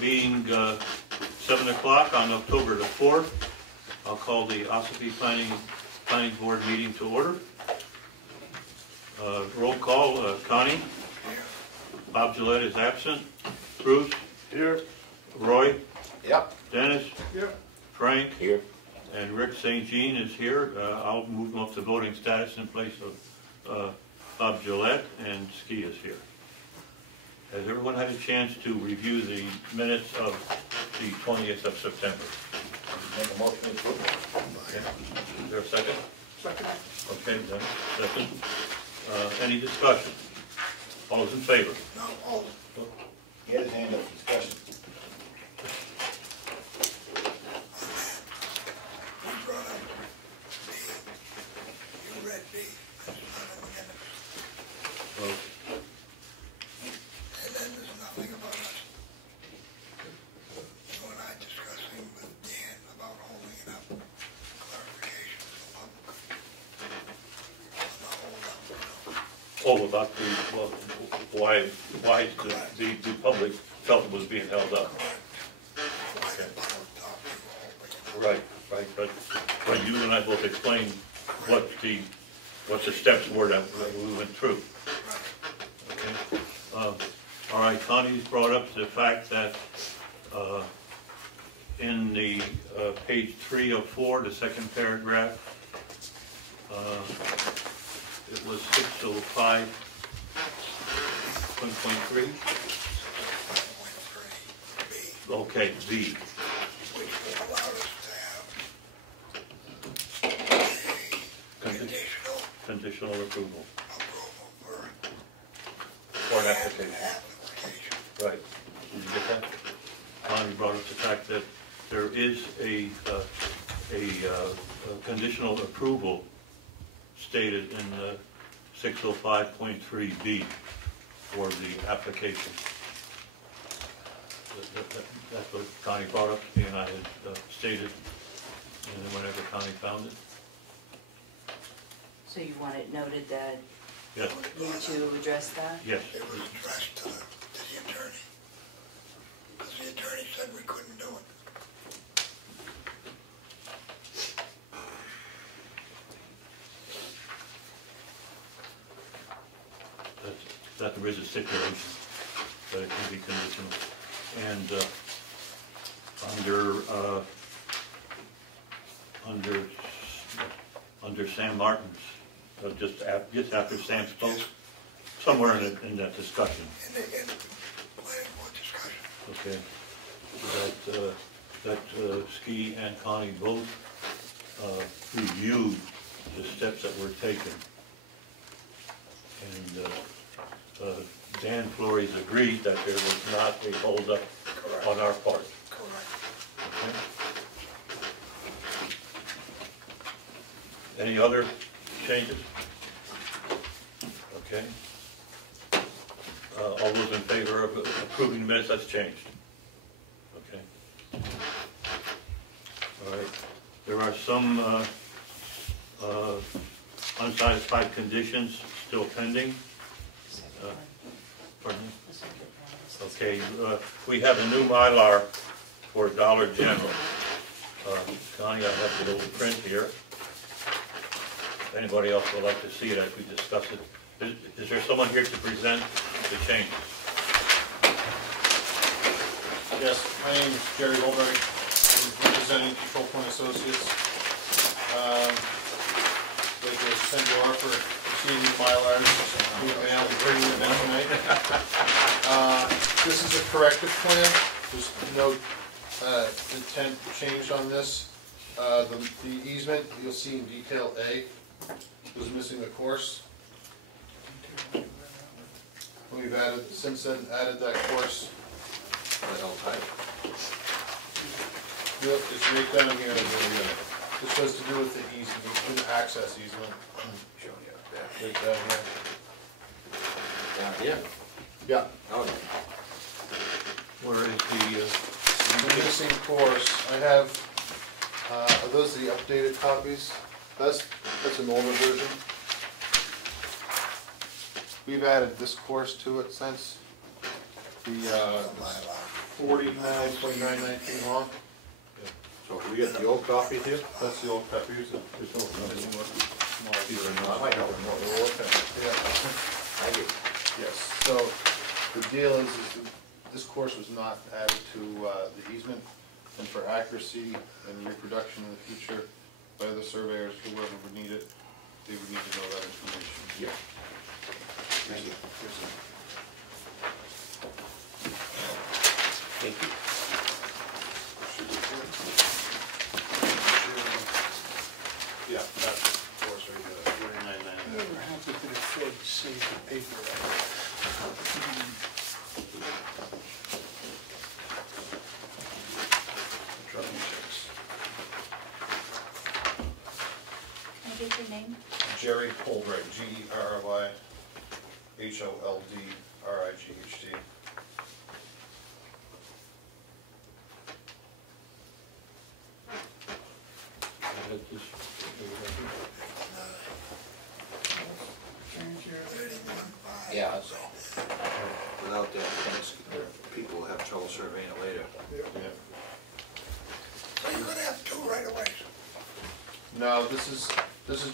Being 7 o'clock on October the 4th, I'll call the Ossipee Planning Board meeting to order. Roll call, Connie. Bob Gillette is absent. Bruce? Here. Roy? Yep. Dennis? Here. Frank? Here. And Rick St. Jean is here. I'll move him up to voting status in place of Bob Gillette, and Ski is here. Has everyone had a chance to review the minutes of the 20th of September? Make a motion to approve. Okay. Is there a second? Second. Okay, then, second. Any discussion? All those in favor? No, all. Get his hand up, discussion. You brought up B. You read B. Well, and then there's nothing about us. You and I discussing with Dan about holding it up. Clarification for the public. oh, about the, well, why the public felt it was being held up. Okay. Right, but you and I both explained what the steps were that we went through. Okay. All right, Connie's brought up the fact that in the page 3 of 4, the second paragraph, it was 605.3. Okay, B. Which will allow us to have Conditional approval for an application. Right. Did you get that? Connie brought up the fact that there is a conditional approval stated in 605.3B for the application. That's what Connie brought up, he and I had stated, and then whenever Connie found it. So you want it noted that Yes. you to address that? Yes. It was addressed to the attorney. Because the attorney said we couldn't do it. That there is a stipulation that it can be conditional. And under Sam Martin's, just after Sam spoke, somewhere in that discussion. In the planning board discussion. Okay. That Ski and Connie both reviewed the steps that were taken. And Dan Flores agreed that there was not a holdup on our part. Correct. Okay. Any other changes? Okay. All those in favor of approving the minutes that's changed? Okay. All right. There are some unsatisfied conditions still pending. Pardon me? Okay, we have a new Mylar for Dollar General. Connie, I have the little print here. If anybody else would like to see it as we discuss it. Is there someone here to present the changes? Yes, my name is Jerry Goldberg. I'm representing Control Point Associates. Like to send you off for seeing the Mylars. We've been able to bring them in tonight. This is a corrective plan. There's no intent change on this. The easement, you'll see in detail A, was missing the course. We've added, since then, added that course. Yep, it's right down here. This has to do with the easement, the access easement. Right down here. Down here? Yeah. Oh, Where is The missing course, I have, are those the updated copies? That's an older version. We've added this course to it since the, 49.919 long. So we got the old copies here? That's the old copy. Here's the small piece of I might have more, we'll look at it. Yeah. Thank you. Yes, so the deal is that this course was not added to the easement, and for accuracy and reproduction in the future by other surveyors, whoever would need it, they would need to know that information. Yeah. Thank you. Thank you. Yeah, that's the course right there, 49.9. Never happened to the Fed to save the paper. Driving checks. Can I get your name? Jerry Holdred, GERRYHOLDRIGHT. Yeah, that's all. Without that, people will have trouble surveying it later. Yeah. So you're gonna have 2 right away. No, this is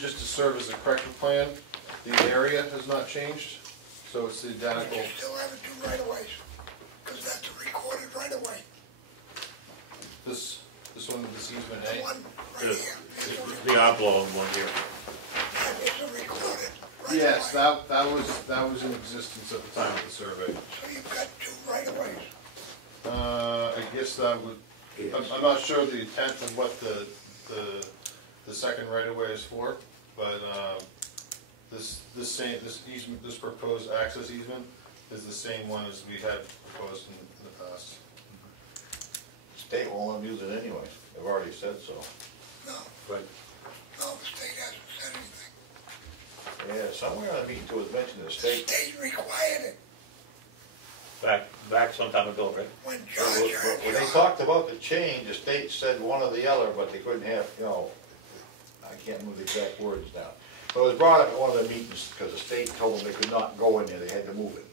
just to serve as a corrective plan. The area has not changed, so it's the identical. You still have 2 right away, because that's a recorded right away. This one, this easement The A. one right The here is a the oblong one here. that is a recorded right Yes, away. that was in existence at the time of the survey. So you've got 2 right away. I guess that would, I'm not sure the intent of what the second right of way is for, but, this easement, this proposed access easement is the same one as we had proposed in the past. State won't let them use it anyway, they've already said so. No, Right. no, the state hasn't said anything. Yeah, somewhere on the meeting too, it was mentioned the The state. state required it Back some time ago, right? when Georgia and When they John. talked about the change, the state said one or the other, but they couldn't have, I can't remember the exact words now. But it was brought up at one of the meetings, because the state told them they could not go in there, they had to move it.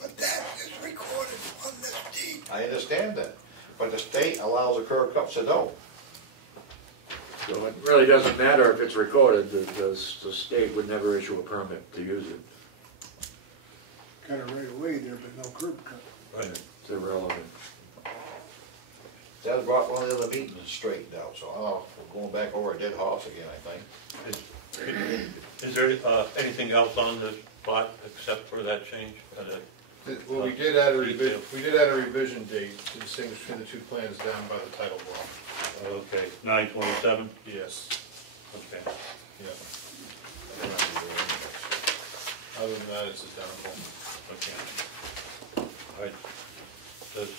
But that is recorded on this deed. I understand that, but the state allows a curb cut, so no. So it really doesn't matter if it's recorded, the state would never issue a permit to use it. Got it right away there, but no curb cut. Right. It's irrelevant. That was brought one of the other meetings and straightened out, so, we're going back over a dead horse again, I think. Is there anything else on this plot except for that change? Well, we did add a revision date to distinguish between the 2 plans down by the title block. Okay, 9/27? Yes, Okay. yeah. Other than that, it's identical. Okay. All right. Does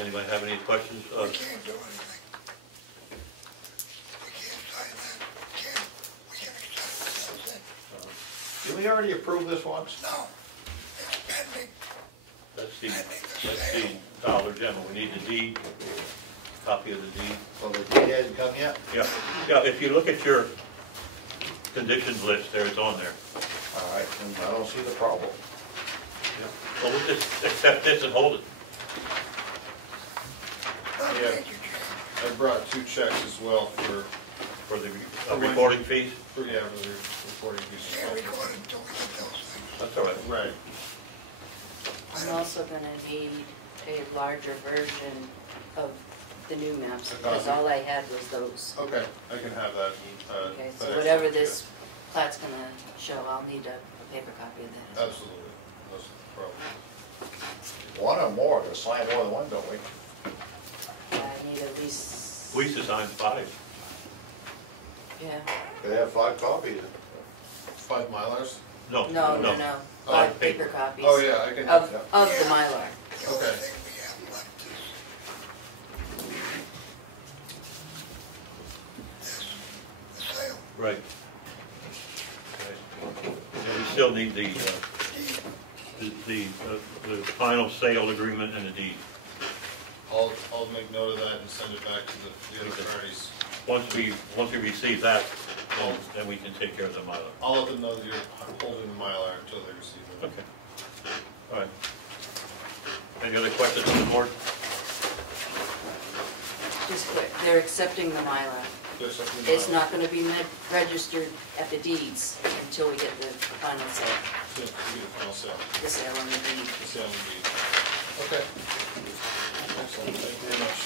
anybody have any questions? We can't do anything. We can't sign that. We can accept it, that's it. Did we already approve this once? No, it's pending. That's the Dollar General. We need the deed, copy of the deed. So the deed hasn't come yet? Yeah, if you look at your conditions list there, it's on there. All right, and I don't see the problem. Well, we'll just accept this and hold it. No, Yeah. thank you, Jim. I brought 2 checks as well for For the recording fees? for the recording pieces. Can't record it until we get those things. That's all right. Right. I'm also gonna need a larger version of the new maps, because all I had was those. Okay, I can have that. Okay, that so extra, whatever yeah. this plat's gonna show, I'll need a paper copy of that. Absolutely, that's the problem. One or more, to sign more than one, don't we? I need at least, We used to sign 5. yeah, They have 5 copies. 5 Mylars? No. no, 5 paper copies. Oh, yeah, I can Of, have that. of the Mylar. The only Okay. thing we have left is the sale. Right. And we still need the final sale agreement and the deed. I'll make note of that and send it back to the other Okay. parties. Once we receive that, then we can take care of the Mylar. I'll let them know that you're holding the Mylar until they receive it. Okay. All right. Any other questions on the board? Just quick, they're accepting the Mylar. It's not gonna be registered at the deeds until we get the final sale. Yeah, we get a final sale. The sale on the deed. The sale indeed. Okay. Excellent, thank you very much.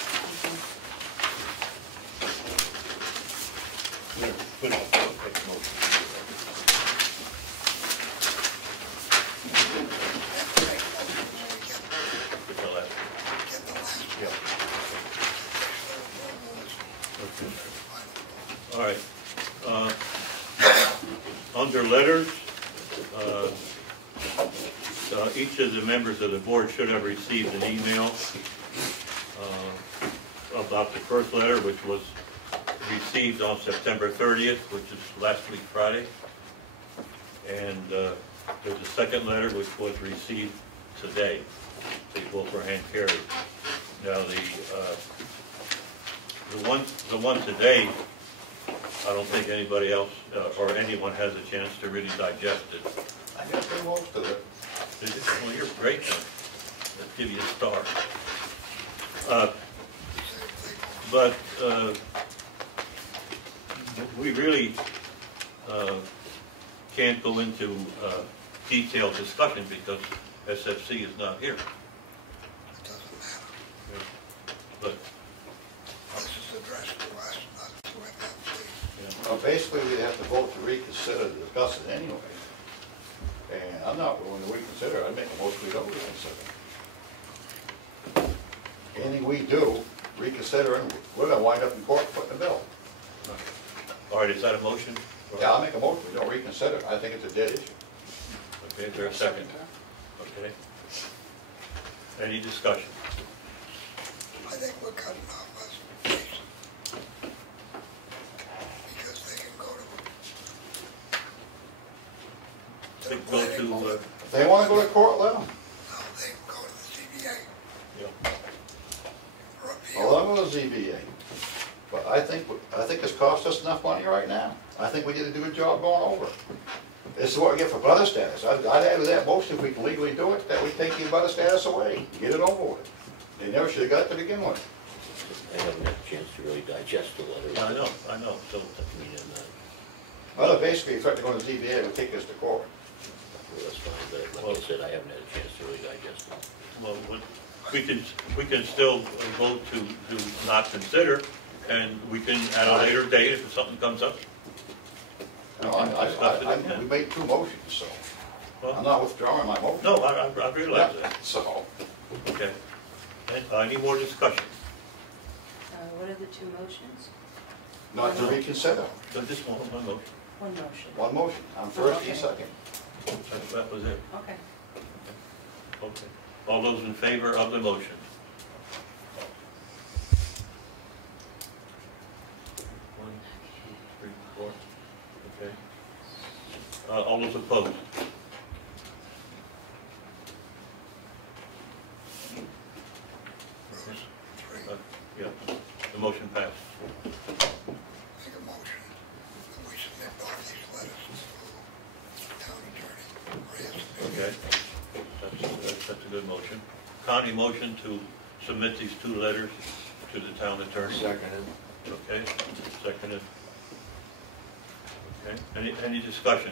Good. Take the motion. Get the last. Yeah. All right. Under letters, each of the members of the board should have received an email about the first letter, which was received on September 30th, which is last week Friday. And there's a second letter which was received today. They both were hand carried. Now the one today, I don't think anybody else or anyone has a chance to really digest it. I got through most of it. Well, you're great then. Let's give you a star. But we really can't go into detailed discussion because SFC is not here. It doesn't matter. But This is addressed to us, not to FFC. Well, basically, we'd have to vote to reconsider, discuss it anyway. And I'm not willing to reconsider, I'd make a motion we don't reconsider. Anything we do, reconsider, and we're gonna wind up in court putting the bill. all right, is that a motion? Yeah, I'll make a motion, we don't reconsider, I think it's a dead issue. Okay, is there a second? Okay. Any discussion? I think we're cutting off us case. Because they can go to. They go to, If they wanna go to court, let them. No, they can go to the ZBA yeah. for appeal. Well, I'm with the ZBA. But I think it's cost us enough money right now. I think we did a good job going over it. This is what we get for butter status. I'd add to that motion if we can legally do it, that we take the butter status away, get it over with. They never should have got it to begin with. I haven't had a chance to really digest the letter. I know, so, I mean, Well, basically, threatened to go to the ZBA and take us to court. well, that's fine, but like I said, I haven't had a chance to really digest it. well, we can still vote to not consider, and we can, at a later date, if something comes up. No, we made two motions, so I'm Well, not withdrawing my motion. no, I realize that. So, Okay. And, any more discussion? What are the two motions? not to reconsider. So this one motion. One motion. One motion, I'm first, he's Okay. second. That was it. Okay. Okay. All those in favor of the motion? One, two, three, four. Okay. All those opposed? Bruce, three, Yeah, the motion passed. make a motion that we submit all these letters to town attorney. Okay. That's a good motion. Connie, motion to submit these two letters to the town attorney. Seconded. Okay, seconded. Okay, any discussion?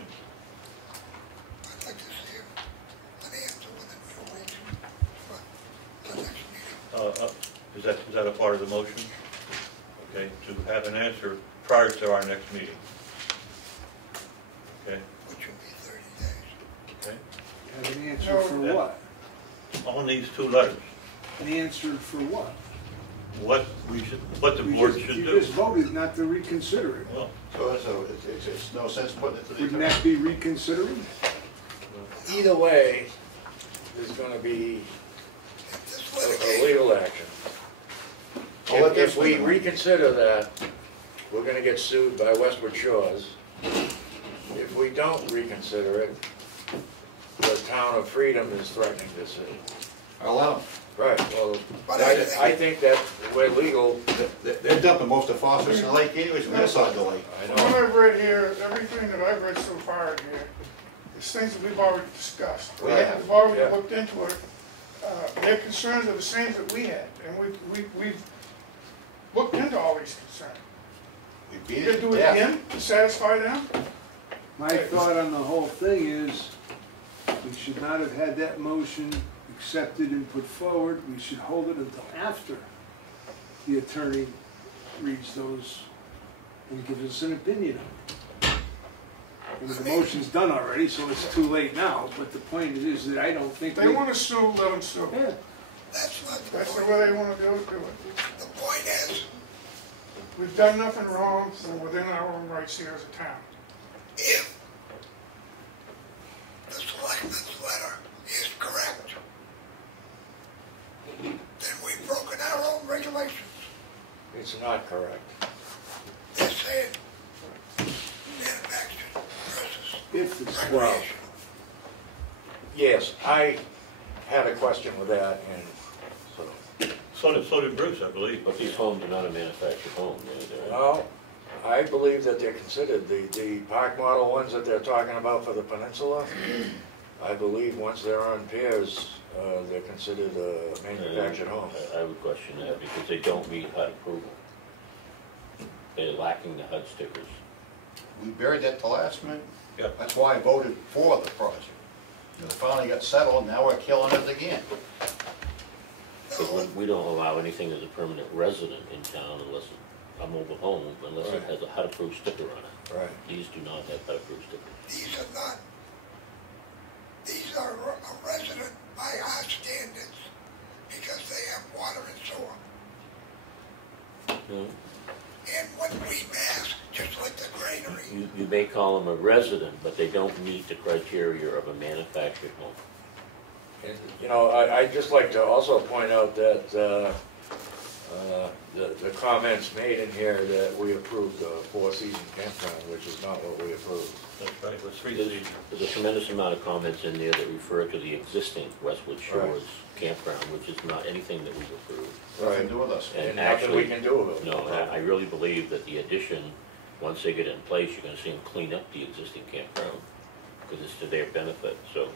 I'd like to see an answer within 4 weeks for the next meeting. Is that a part of the motion? Okay, to have an answer prior to our next meeting. Okay, Which will be 30 days. okay. Have an answer for what? On these two letters, An answer for what? what the board should You do. just voted not to reconsider it. Well, So it's no sense putting it to the Wouldn't attorney. that be reconsidering? Either way, there's gonna be If this a litigation, legal action. Well, let If this we one- reconsider that, we're gonna get sued by Westwood Shores. If we don't reconsider it, the town of Freedom is threatening to sue. I'll let them. Right, well, But I think that we're legal. They're dumping most of the phosphorus in the lake anyways, from that side of the lake. I What know. I've read here, everything that I've read so far here, is things that we've already discussed. We have. We've already Yeah. looked into it. their concerns are the same that we had, and we've looked into all these concerns. We beat You it do to it death. again to satisfy them? My thought on the whole thing is, we should not have had that motion accepted and put forward. We should hold it until after the attorney reads those and gives us an opinion on it. And the motion's done already, so it's too late now, but the point is that I don't think They want to sue, let them sue. Yeah. That's not the That's the point. way they want to do it, do it. The point is, We've done nothing wrong, we're within our own rights here as a town. if the selectmen's letter is correct, then we've broken our own regulations. It's not correct. They're saying manufactured versus If it's, recreational. Yes, I had a question with that, and so, So did Bruce, I believe. But these homes are not a manufactured home, they're, well, I believe that they're considered, the park model ones that they're talking about for the peninsula, I believe once they're on piers, they're considered a manufactured home. I would question that because they don't meet HUD approval. They're lacking the HUD stickers. We buried that the last minute. Yep. That's why I voted for the project. It finally got settled, now we're killing it again. But we don't allow anything as a permanent resident in town unless a mobile home, unless it has a HUD-approved sticker on it. Right. These do not have HUD-approved stickers. These are not, these are a resident by our standards because they have water and sewer. No. And when we pass, just like the granary, You may call them a resident, but they don't meet the criteria of a manufactured home. And, you know, I'd just like to also point out that the comments made in here that we approved the four-season campground, which is not what we approved. That's right, let's read There's these. there's a tremendous amount of comments in there that refer to the existing Westwood Shores Right. campground, which is not anything that we've approved. Nothing to do with us. And nothing we can do with it. No, I really believe that the addition, once they get in place, you're gonna see them clean up the existing campground, because it's to their benefit, so.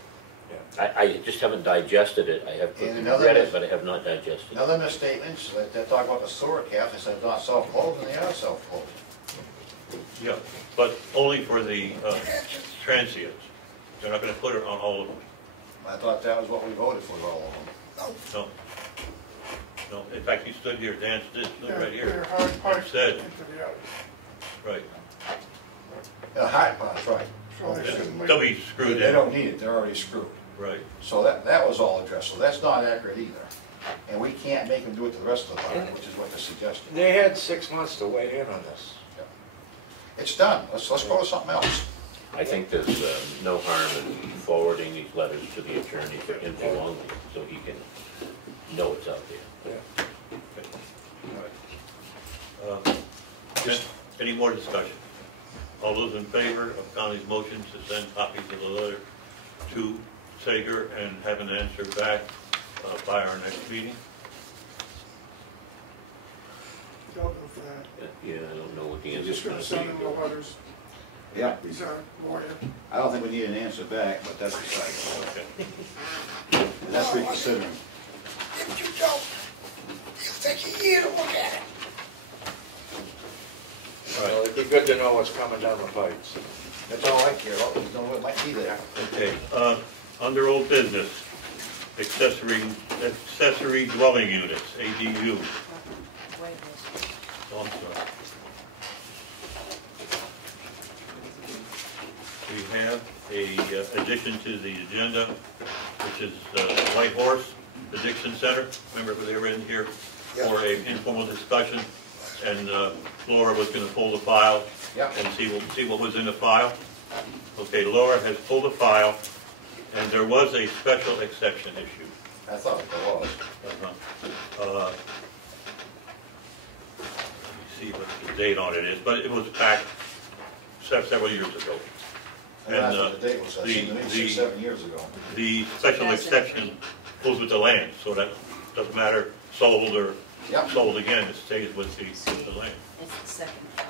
I just haven't digested it, I have And another read it, mis- but I have not digested it. Another misstatement, they talk about the sewer caps, they said not self-closing, they are self-closing. Yeah, but only for the transients. They're not gonna put it on all of them. I thought that was what we voted for, all of them. No. No, in fact, he stood here, Dan stood right They're here. hard pipes Said. into the others. Right. The hot parts, right. So they shouldn't leak. They'll be screwed They in. don't need it, they're already screwed. Right. So that was all addressed, so that's not accurate either. And we can't make them do it to the rest of the park, which is what they're suggesting. They had 6 months to weigh in on this. It's done, let's go to something else. I think there's no harm in forwarding these letters to the attorney for info only, so he can know it's out there. Any more discussion? All those in favor of Conley's motion to send copies of the letter to Sager and have an answer back by our next meeting? Don't go for that. Yeah, I don't know what the You're answer is just gonna going send to them be. the letters. Yeah. He's our lawyer. I don't think we need an answer back, but that's beside Okay. and that's reconsidering. if you don't, it'll take a year to look at it. Well, it'd be good to know what's coming down the pipes. That's all I care about, is know what might be there. Okay, under old business, accessory dwelling units, ADU. Wait, this- Oh, I'm sorry. We have a addition to the agenda, which is White Horse, the Dixon Center. Remember, they were in here for an informal discussion, and Laura was going to pull the file Yeah. and see what was in the file. Okay, Laura has pulled the file, and there was a special exception issue. I thought there was. Let me see what the date on it is, but it was back several years ago. And that's what the date was, I the- seemed to me the- 6, 7 years ago. The special exception goes with the land, so that doesn't matter sold or Yep. sold again, it stays with the land. It's the second file,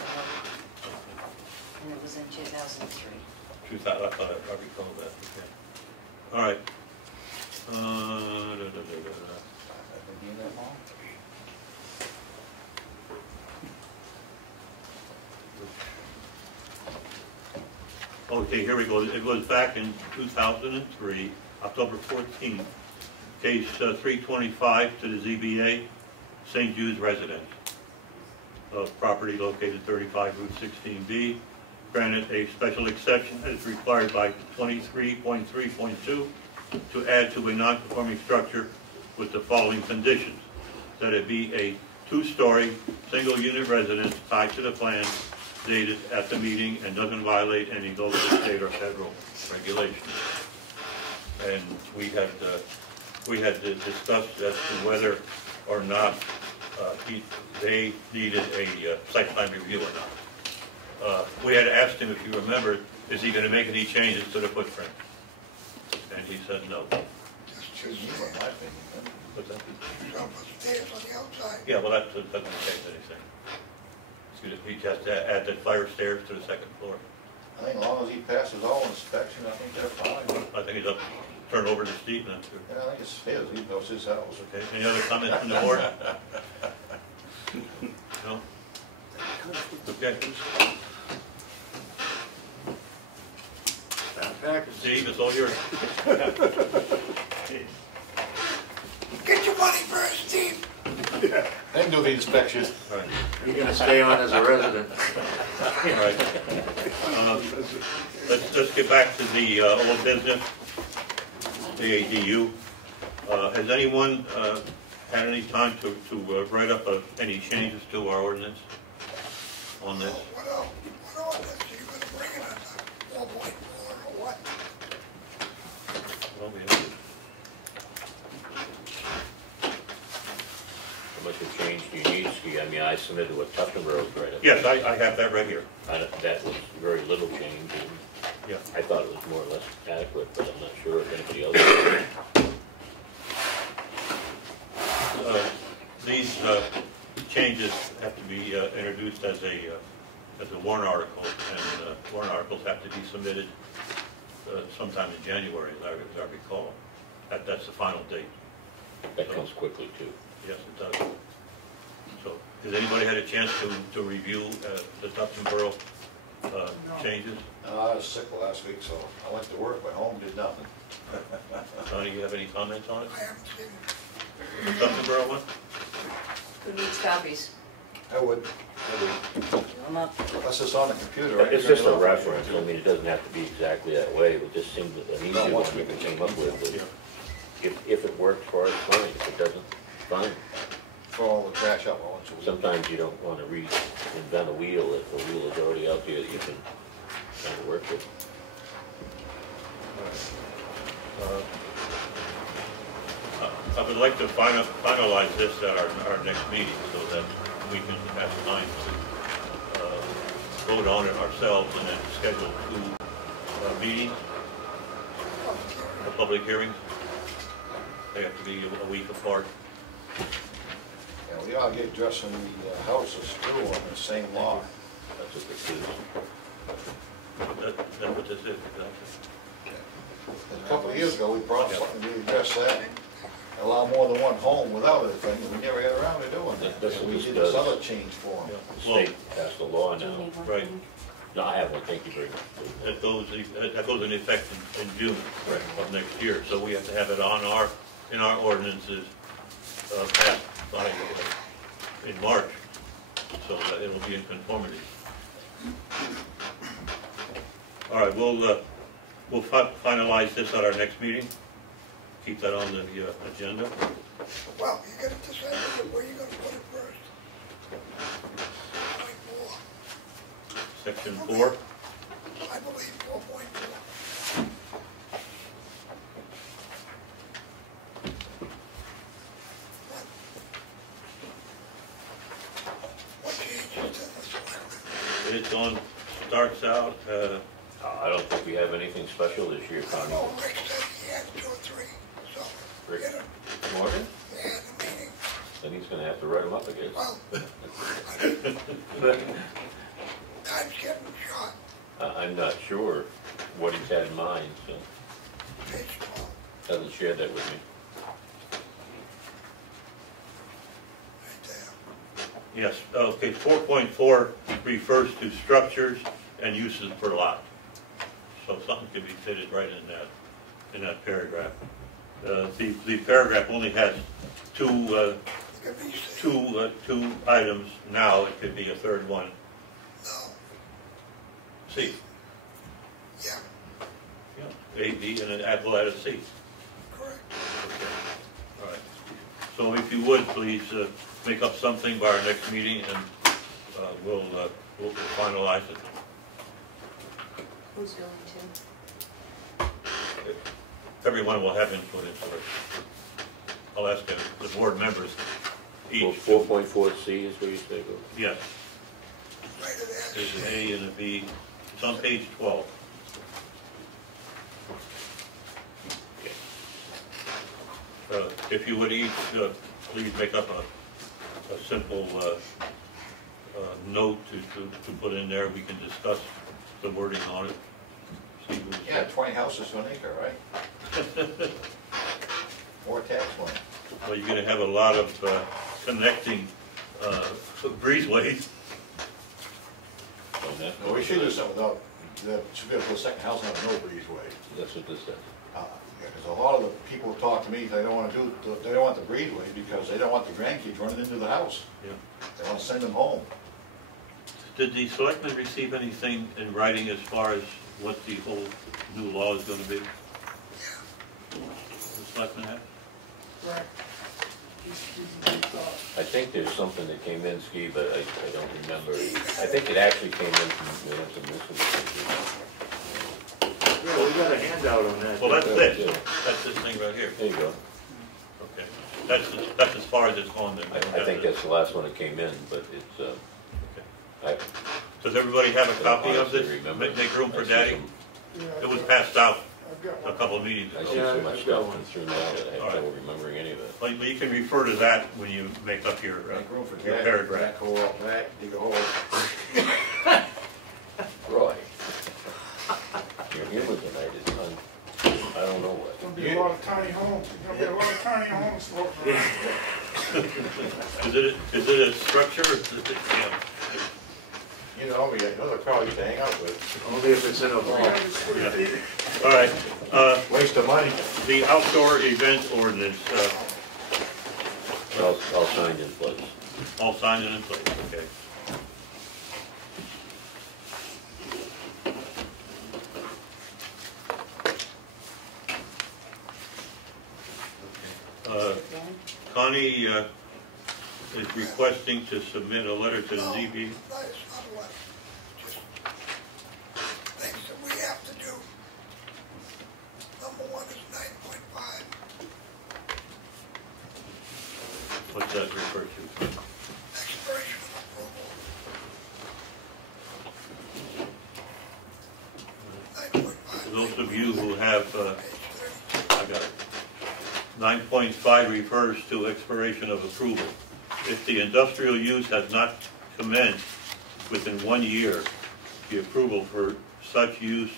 and it was in 2003. I thought I recall that, okay. All right. Okay, here we go. It was back in 2003, October 14th, case 325 to the ZBA, St. Jude's residence of property located 35 Route 16B, granted a special exception as required by 23.3.2 to add to a non-conforming structure with the following conditions: that it be a two-story, single-unit residence tied to the plan, dated at the meeting, and doesn't violate any local, state, or federal regulations. And we had discussed as to whether or not they needed a site plan review or not. We had asked him, if you remember, is he going to make any changes to the footprint? And he said no. Just choose you, in my opinion. What's that? You're gonna put stairs on the outside. Yeah, well, that doesn't change anything. He just add the fire stairs to the second floor. I think as long as he passes all inspection, I think they're fine. I think he's up, turn over to Steve then too. Yeah, I think it's his, he knows his house. Okay, any other comments from the board? No? Okay. Steve, it's all yours. Get your money first, Steve. Then do the inspection. All right. You're gonna stay on as a resident. All right. Let's get back to the old business, the ADU. Has anyone had any time to write up any changes to our ordinance on this? What ordinance are you gonna bring it under? 4.4 or what? Well, we have How much of change do you need, Ski? I mean, I submitted what Tufton Road right up. Yes, I have that right here. That was very little change, and Yeah. I thought it was more or less adequate, but I'm not sure if anybody else did. These changes have to be introduced as a warrant article, and warrant articles have to be submitted sometime in January, as I recall. That's the final date. That comes quickly, too. Yes, it does. So, has anybody had a chance to review the Tufton Borough changes? I was sick last week, so I went to work, went home, did nothing. Tony, you have any comments on it? I haven't seen it. The Tufton Borough one? Who needs copies? I would. Fill them up. Unless it's on the computer. right? It's just a reference. I mean, it doesn't have to be exactly that way. It just seemed an easy one we came up with. If it worked for us, fine. If it doesn't, fine. Throw all the trash out once a week. Sometimes you don't want to reinvent a wheel if the wheel is already out there that you can kind of work with. I would like to finalize this at our next meeting so that we can have time to vote on it ourselves and then schedule 2 meetings, public hearings. They have to be a week apart. Yeah, we ought to get dressed in the house of screw on the same law. That's what this is. That's what this is, exactly. A couple of years ago, we brought something to address that. Allow more than one home without it, and we never got around to doing that. That's what We this did does. this other change for them. The state passed a law Do you now. need one? Right. No, I have one. Thank you very much. That goes in effect in June of next year. So we have to have it on in our ordinances passed by in March, so that it will be in conformity. All right, we'll finalize this at our next meeting. Keep that on the agenda. Well, you gotta decide where you're gonna put it first. 4.4. Section 4. I believe 4.4. What changes to the selectmen? It's starts out, I don't think we have anything special this year, Connie. Oh, Rick said he had 2 or 3, so Rick get it. Morgan? They had a meeting. Then he's going to have to write them up, I guess. Well, time's getting short. I'm not sure what he's had in mind, so Page 12, hasn't shared that with me. right there. yes, okay, 4.4 refers to structures and uses per lot. so something could be fitted right in that paragraph. The paragraph only has two items now. It could be a third one. No. C. Yeah. Yeah. A, B, and then we'll add a C. Correct. Okay. All right. So if you would, please make up something by our next meeting, and we'll finalize it. Who's going to? Everyone will have input into it. I'll ask the board members each. 4.4C is where you say go? Yes. Right at that. There's an A and a B. It's on page 12. If you would each, please make up a simple note to put in there. We can discuss the wording on it. See who's Yeah, 20 houses to an acre, right? More tax money. Well, you're going to have a lot of connecting breezeways. No, we should do something about, should be able to put a second house on a no breezeway. That's what this says. Because a lot of the people talk to me, they don't want the breezeway because they don't want the grandkids running into the house. Yeah. They want to send them home. Did the selectmen receive anything in writing as far as what the whole new law is going to be? The selectmen have? Right. I think there's something that came in, Ski, but I don't remember. I think it actually came in from Minnesota. Yeah, we got a handout on that. Well, that's this. That's this thing right here. There you go. Okay. That's as far as it's gone then. I think that's the last one that came in, but it's, Does everybody have a copy of this? Remember. Make room for Daddy? Yeah, It was passed out I've got a one. couple of meetings I ago. see Yeah, so much I've got stuff one. come through now that I All have right. trouble remembering any of it. Well, you can refer to that when you make up your Make room for your that, paragraph. back hole up back, dig a hole. Roy. Your humor tonight is I don't know what. There'll be a lot of tiny homes, there'll be a lot of tiny homes floating around. Is it a structure or is it, You know, we got another crowd to hang out with. Only if it's in a vault. yeah. All right. Waste of money. The outdoor event ordinance, All signed in place. all signed and in place, okay. Connie is requesting to submit a letter to the ZB. No, it's not a letter. Just things that we have to do. Number one is 9.5. What's that refer to? Expiration of approval. 9.5. For those of you who have, Page 32. I got it. 9.5 refers to expiration of approval. If the industrial use has not commenced within 1 year, the approval for such use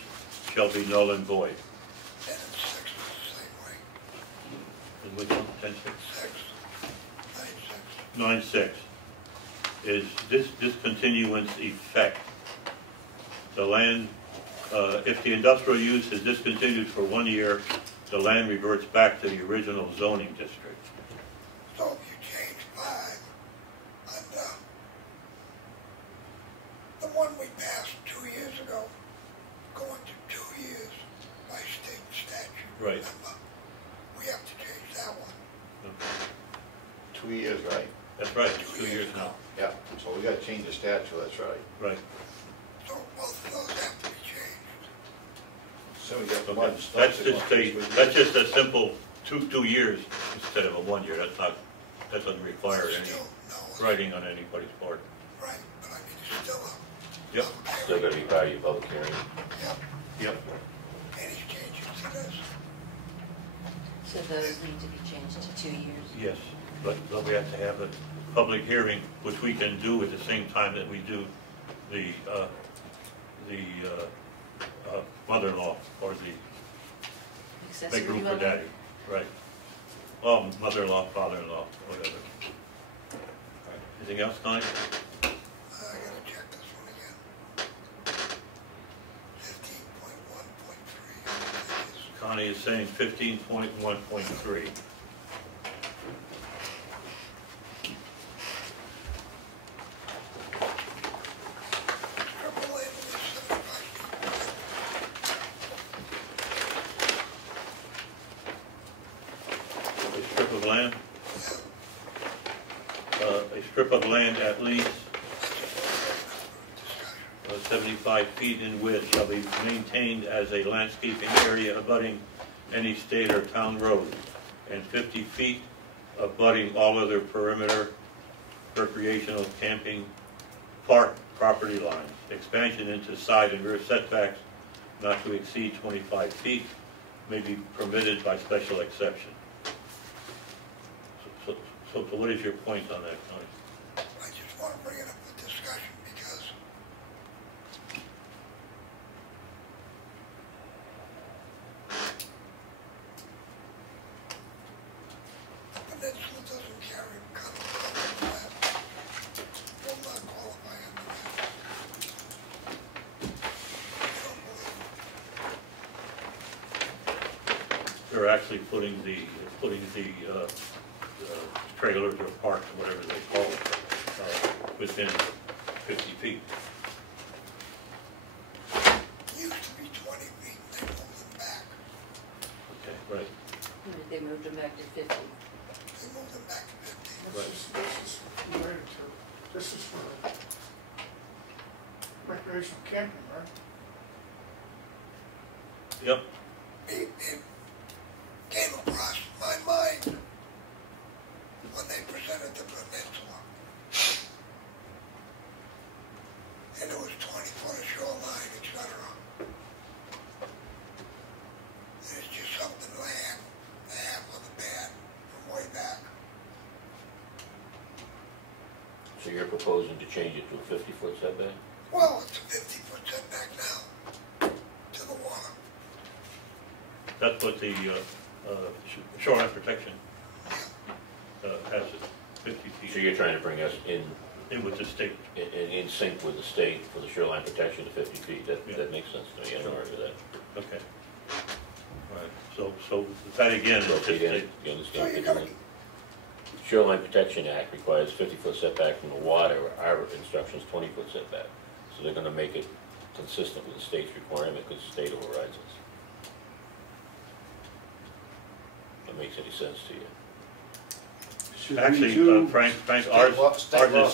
shall be null and void. And it's 6 is the same way. And which one, 10.6? 6. 9.6. 9.6 is this discontinuance effect. The land, if the industrial use is discontinued for 1 year, the land reverts back to the original zoning district. So if you change 5 and the one we passed 2 years ago, going to 2 years by state statute. Right. Remember, we have to change that one. Okay. 2 years, right? That's right, 2 years now. Yeah, so we gotta change the statute, that's right. Right. So both of those have to be changed. So we got the Okay. one. That's just a simple two years instead of a 1 year. That doesn't require any Still, no, it's writing on anybody's part. right, but I mean, it's still a. Yep. Still gotta be part of your public hearing. Yep, Yep. any changes to this? So those need to be changed to 2 years. Yes, but we have to have a public hearing, which we can do at the same time that we do the mother-in-law or the make room for daddy. Right. Well, mother-in-law, father-in-law, whatever. Anything else, Connie? I gotta check this one again. 15.1.1. Connie is saying 15.1.3. A strip of land at least 75 feet in width shall be maintained as a landscaping area abutting any state or town road, and 50 feet abutting all other perimeter recreational camping park property lines. Expansion into side and rear setbacks not to exceed 25 feet may be permitted by special exception. So what is your point on that, Connie? I just want to bring it up for discussion because the peninsula doesn't carry convene land. Will not qualify under that. I don't believe. They're actually putting the trailers or parks, or whatever they call it, within 50 feet. Used to be 20 feet, they moved them back. Okay, right. They moved them back to 50. They moved them back to 50. Right. This is related to, this is for recreational camping, right? Yep. It came across my mind when they presented the peninsula. And it was 20 foot of shoreline, etc. And it's just something they have on the bad from way back. So you're proposing to change it to a 50-foot setback? Well, it's a 50-foot setback now to the water. That's what the shoreline protection has it, 50 feet. So you're trying to bring us in with the state. in sync with the state for the shoreline protection to 50 feet. That makes sense to me. I don't argue with that. Okay. All right. So that again, So is you just understand what they're doing? Shoreline Protection Act requires 50-foot setback from the water. Our instruction is 20-foot setback. So they're going to make it consistent with the state's requirement because the state overrides us. That makes any sense to you? Should we actually, do- Frank, ours is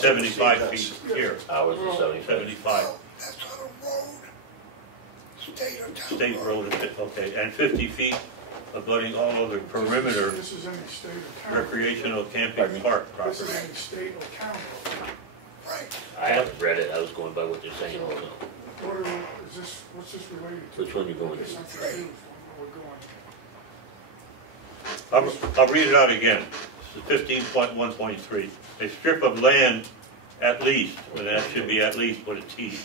75 feet here. Ours is 75. 75. Well, that's on a road, state or town State road, okay, and 50 feet abutting all other perimeter This is any state or town. recreational camping park This is property. any state or town road. Right. I haven't read it. I was going by what they're saying. Also. What's this related to? Which one are you going to? This is confused when we're going. I'll read it out again. This is 15.1.3. A strip of land at least, well, that should be at least with a T,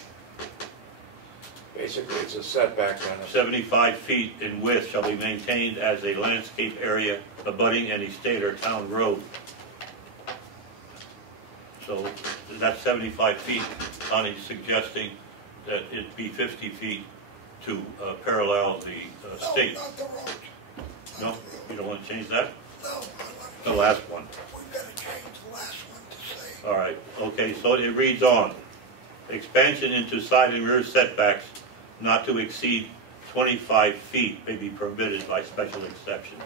Basically, it's a setback on a 75 feet in width shall be maintained as a landscape area abutting any state or town road. So that's 75 feet. Connie's suggesting that it be 50 feet to parallel the state. No, not the road. No? You don't want to change that? No, The last one. we've got to change the last one to say, All right, okay, so it reads on. Expansion into side and rear setbacks not to exceed 25 feet may be permitted by special exception.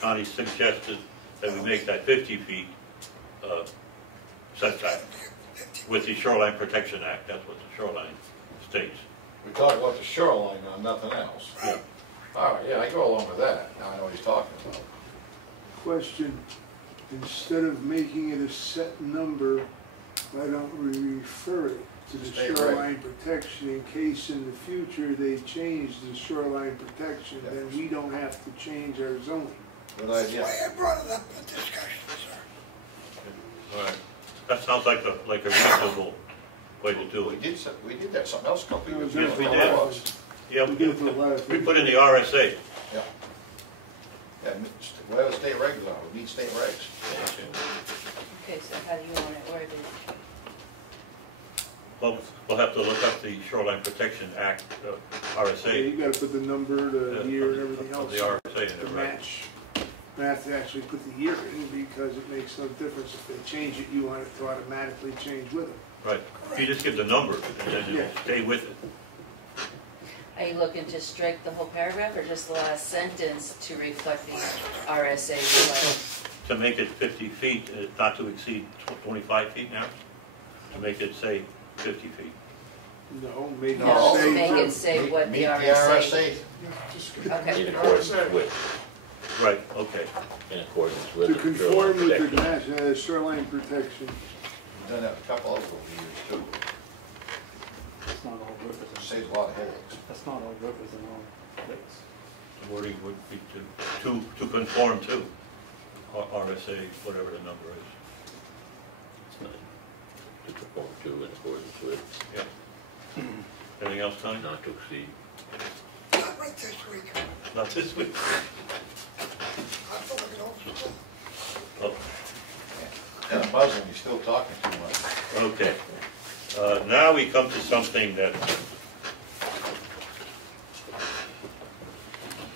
Connie suggested that we make that 50 feet setback with the Shoreline Protection Act. That's what the shoreline states. We talk about the shoreline on nothing else. Yeah. All right, yeah, I go along with that. Now I know what he's talking about. Question, instead of making it a set number, why don't we refer it to the State shoreline protection in case in the future they change the shoreline protection, then we don't have to change our zoning. Good that's idea. why I brought it up for discussion, sir. All right. That sounds like a reasonable way to do We it. did that something else a couple of years Yes, we ago. did. Yeah, We did put a lot of we put in the RSA. Yeah. Yeah, whatever state regs are, we need state regs. Okay, so how do you want it worded? Well, we'll have to look up the Shoreline Protection Act, Yeah, RSA. you gotta put the number, the year, and everything of else. The RSA in To it, right? match. You have to actually put the year in because it makes no difference. If they change it, you want it to automatically change with it. Right. If you just give the number and then Yeah. stay with it. Are you looking to strike the whole paragraph or just the last sentence to reflect the RSA requirement? To make it 50 feet, not to exceed 25 feet now? To make it say 50 feet? No, maybe No. say. Make it say what the Meet RSA. Just Okay. In accordance with, Right, okay. in accordance with. To the conform shoreline with the protection. shoreline protection. We've done that a couple of years too. That's not all rivers. Saves a lot of headaches. That's not all rivers and all lakes. The wording would be to conform to RSA, whatever the number is. It's not to conform to in accordance with, Yeah. Anything else, Tony? not to exceed. Not right this week. Not this week. I'm going over. Oh, And a Muslim, you're still talking too much. okay. Now we come to something that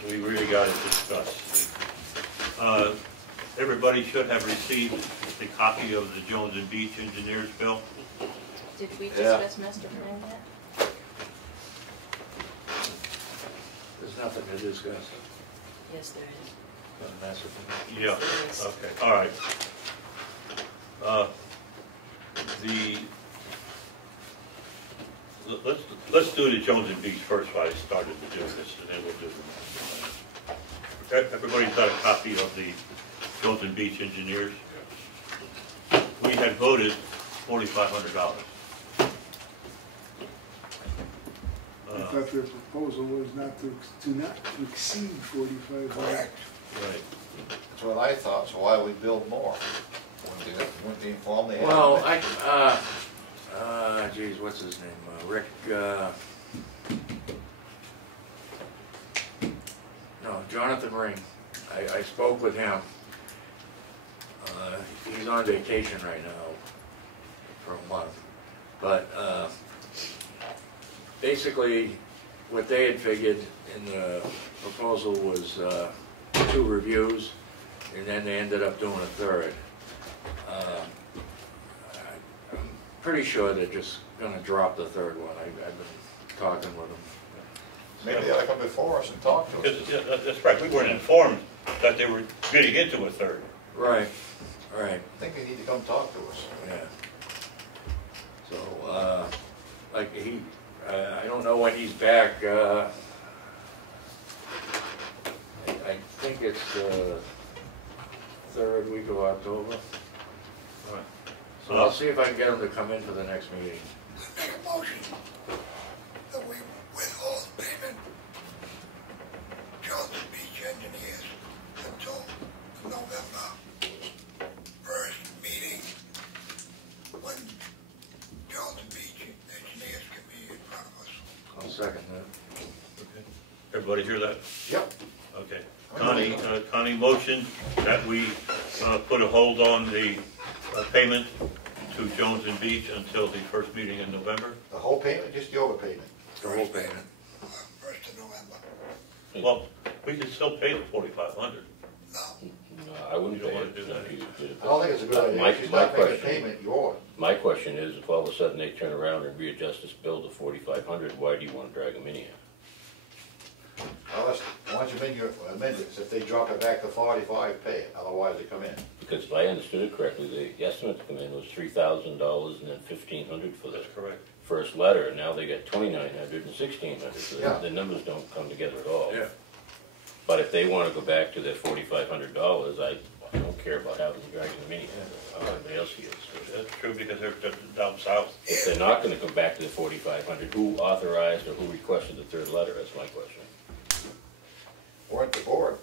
we really got to discuss. Everybody should have received a copy of the Jones and Beach Engineers bill. Did we Yeah. discuss master plan yet? There's nothing to discuss Yes, there is. on the master plan. Yeah, Yes. okay, all right. Let's do the Jones and Beach first while I started to do this, and then we'll do the. Everybody's got a copy of the Jones and Beach Engineers. We had voted $4,500. I thought their proposal was not to exceed 4,500. Correct. Right. That's what I thought, so why we build more? Wouldn't they inform they had? Well, geez, what's his name? Rick, no, Jonathan Ring. I spoke with him. He's on vacation right now for a month. But basically, what they had figured in the proposal was 2 reviews, and then they ended up doing a third. I'm pretty sure they're just gonna drop the third one. I've been talking with them. Maybe they ought to come before us and talk to us. Yeah, that's right, we weren't informed that they were getting into a third. Right, right, I think they need to come talk to us. yeah. So, like I don't know when he's back, I think it's the 3rd week of October. Right. So I'll see if I can get him to come in for the next meeting. I make a motion that we withhold payment Jones Beach Engineers until November 1st meeting, when Jones Beach Engineers can be in front of us. I'll second that. Okay. Everybody hear that? Yep. Okay. Connie motioned that we put a hold on the payment to Jones and Beach until the first meeting in November. The whole payment, just the overpayment? The whole payment. 1st of November. Well, we can still pay the $4,500. No. No, I wouldn't You don't pay wanna it. do that? If you did it. I don't think it's a good idea. If you My start making a question, payment, you owe it. my question is, if all of a sudden they turn around and readjust this bill to 4,500, why do you want to drag them in here? Well, why don't you amend it, if they drop it back to 45, pay it, otherwise they come in. Because if I understood it correctly, the estimate to come in was $3,000 and then $1,500 for the That's correct. first letter. Now they got $2,900 and $1,600, so Yeah. the numbers don't come together at all. Yeah. But if they want to go back to their $4,500, I don't care about having them dragging them in here. Everybody else here. That's true because they're down south. If they're not going to come back to the 4,500, who authorized or who requested the third letter? That's my question. We're at the board.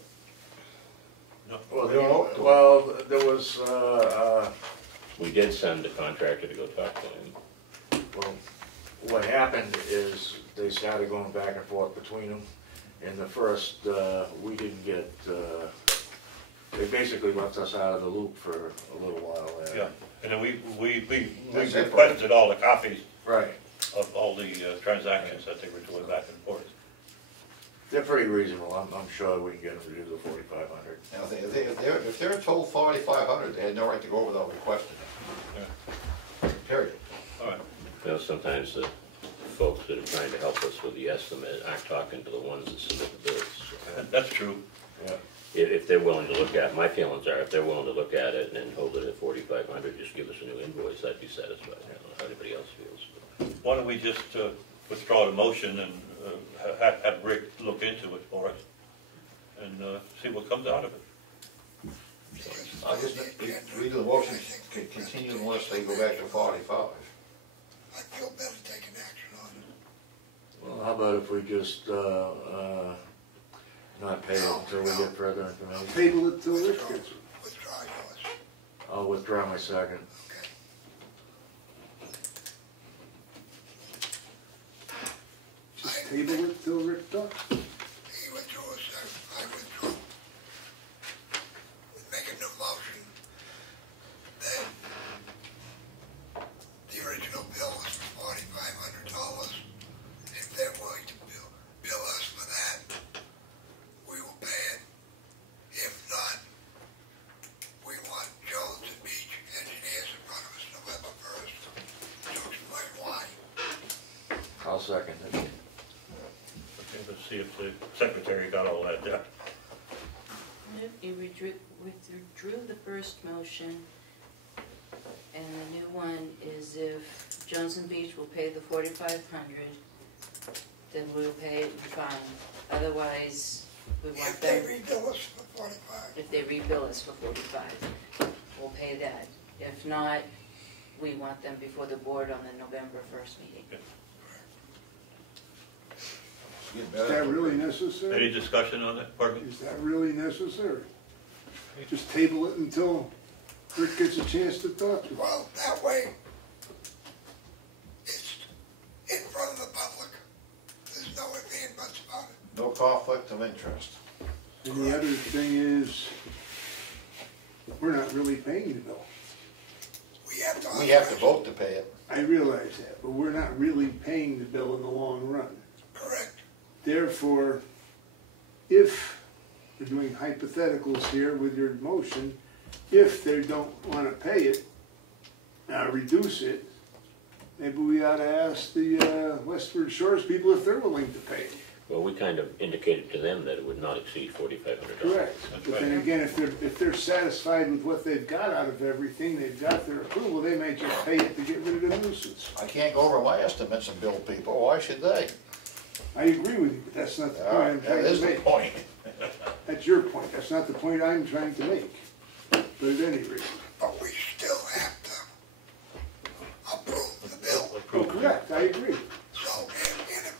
No. Well, We don't know it. well, there was, We did send a contractor to go talk to him. well, what happened is they started going back and forth between them. And the first, we didn't get, they basically left us out of the loop for a little while there. Yeah, and then we That's it. requested all the copies Right. of all the transactions that they were doing back and forth. They're pretty reasonable. I'm sure we can get them to do the 4,500. Now, if they're told 4,500, they had no right to go over without requesting it. Period. All right. You know, sometimes the folks that are trying to help us with the estimate aren't talking to the ones that submit the bills. That's true. Yeah. If they're willing to look at, my feelings are, if they're willing to look at it and then hold it at 4,500, just give us a new invoice, I'd be satisfied. I don't know how anybody else feels. But. Why don't we just withdraw the motion and have Rick look into it for us and see what comes out of it. I guess we do the motion to continue unless they go back to 45. I feel better taking action on it. Well, how about if we just not pay it until we get further information? Table it till Rick gets it. Withdraw yours. I'll withdraw my second. Okay. Just table it till Rick talks. He withdrew his second. I withdrew. Make a new motion. Then the original bill was for $4,500. If they're willing to bill us for that, we will pay it. If not, we want Jones and Beach engineers in front of us November 1st to explain why. I'll second it. Okay, let's see if the secretary got all that down. You withdrew the first motion, and the new one is if Jones and Beach will pay the 4,500, then we'll pay it in fine. Otherwise, we want If they them, rebill us for 45. if they rebill us for 45, we'll pay that. If not, we want them before the board on the November 1st meeting. Is that really necessary? Any discussion on that, pardon me? Is that really necessary? Just table it until Rick gets a chance to talk to him. Well, that way, it's in front of the public. There's no ifs and buts about it. No conflict of interest. And the other thing is, we're not really paying the bill. We have to vote to pay it. I realize that, but we're not really paying the bill in the long run. Correct. Therefore, if, we're doing hypotheticals here with your motion, if they don't want to pay it, reduce it, maybe we ought to ask the Westward Shores people if they're willing to pay it. Well, we kind of indicated to them that it would not exceed $4,500. Correct. But then again, if they're satisfied with what they've got out of everything, they've got their approval, they may just pay it to get rid of the nuisance. I can't go over my estimates and bill people. Why should they? I agree with you, but that's not the point I'm That trying is to the make. point. That's your point. That's not the point I'm trying to make. But at any rate. But we still have to approve the bill. Oh, correct. I agree. So if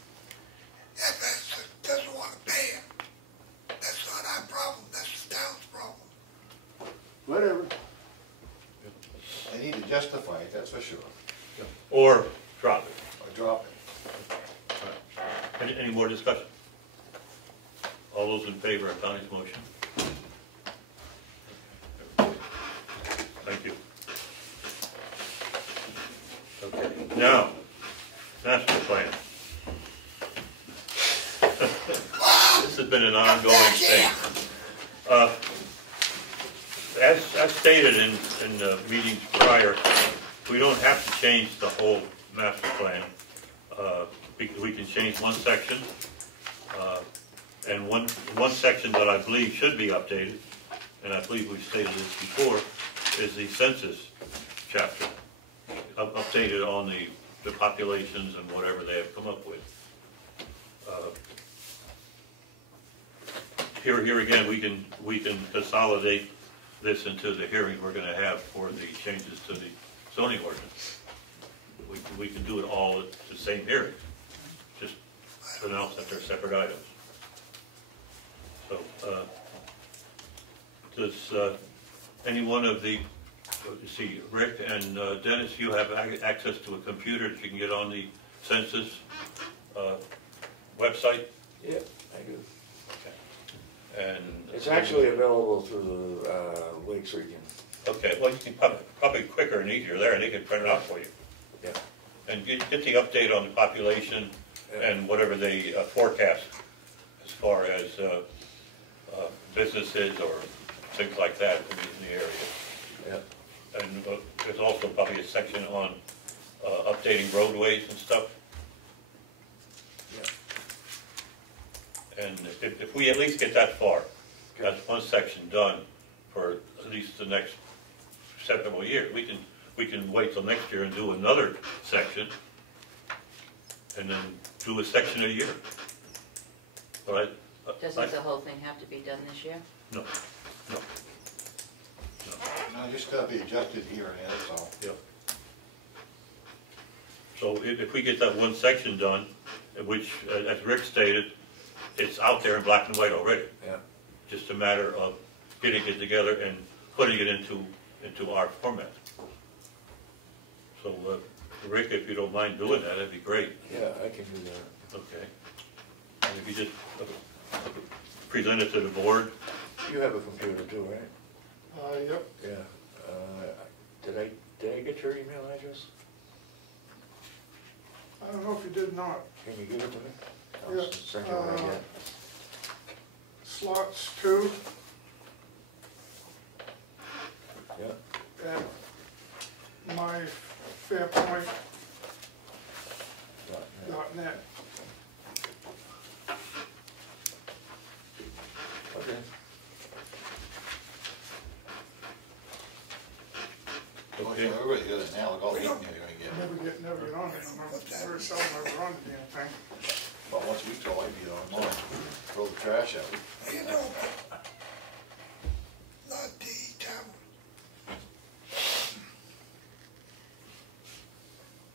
FS doesn't want to pay it, that's not our problem. That's the town's problem. Whatever. They need to justify it, that's for sure. Or drop it. Or drop it. Any more discussion? All those in favor of Connie's motion? Thank you. Okay, now, master plan. This has been an ongoing thing. As stated in meetings prior, we don't have to change the whole master plan. We can change one section, and one section that I believe should be updated, and I believe we've stated this before, is the census chapter, updated on the populations and whatever they have come up with. Here again, we can consolidate this into the hearing we're going to have for the changes to the zoning ordinance. We can do it all at the same hearing, just announce that they're separate items. So, does any one of the, see, Rick and Dennis, you have access to a computer that you can get on the census website? Yeah, I do. Okay. And it's actually available through the Lakes region. Okay, well, you can probably quicker and easier there, and they can print it out for you. Yeah. and get the update on the population and whatever they forecast as far as businesses or things like that in the area. Yeah. And there's also probably a section on updating roadways and stuff. And if we at least get that far, that's one section done for at least the next several years. We can wait till next year and do another section, and then do a section a year. All right? Doesn't the whole thing have to be done this year? No, no. No, just gotta be adjusted here and there, that's all. Yep. So if we get that one section done, which, as Rick stated, it's out there in black and white already. Yeah. Just a matter of getting it together and putting it into our format. So, Rick, if you don't mind doing that, that'd be great. Yeah, I can do that. Okay. And if you just present it to the board. You have a computer too, right? Yep. Yeah. Did I get your email address? I don't know if you did or not. Can you give it to me? I'll Yeah, send you what I get. Slots 2 Yeah. at myfairpoint.net. Okay. Okay. Everybody does it now, look all the email you're gonna get. Never get on it. I'm very seldom ever on the damn thing. About once a week, so I'd be on mine. Throw the trash out. You know, not the town.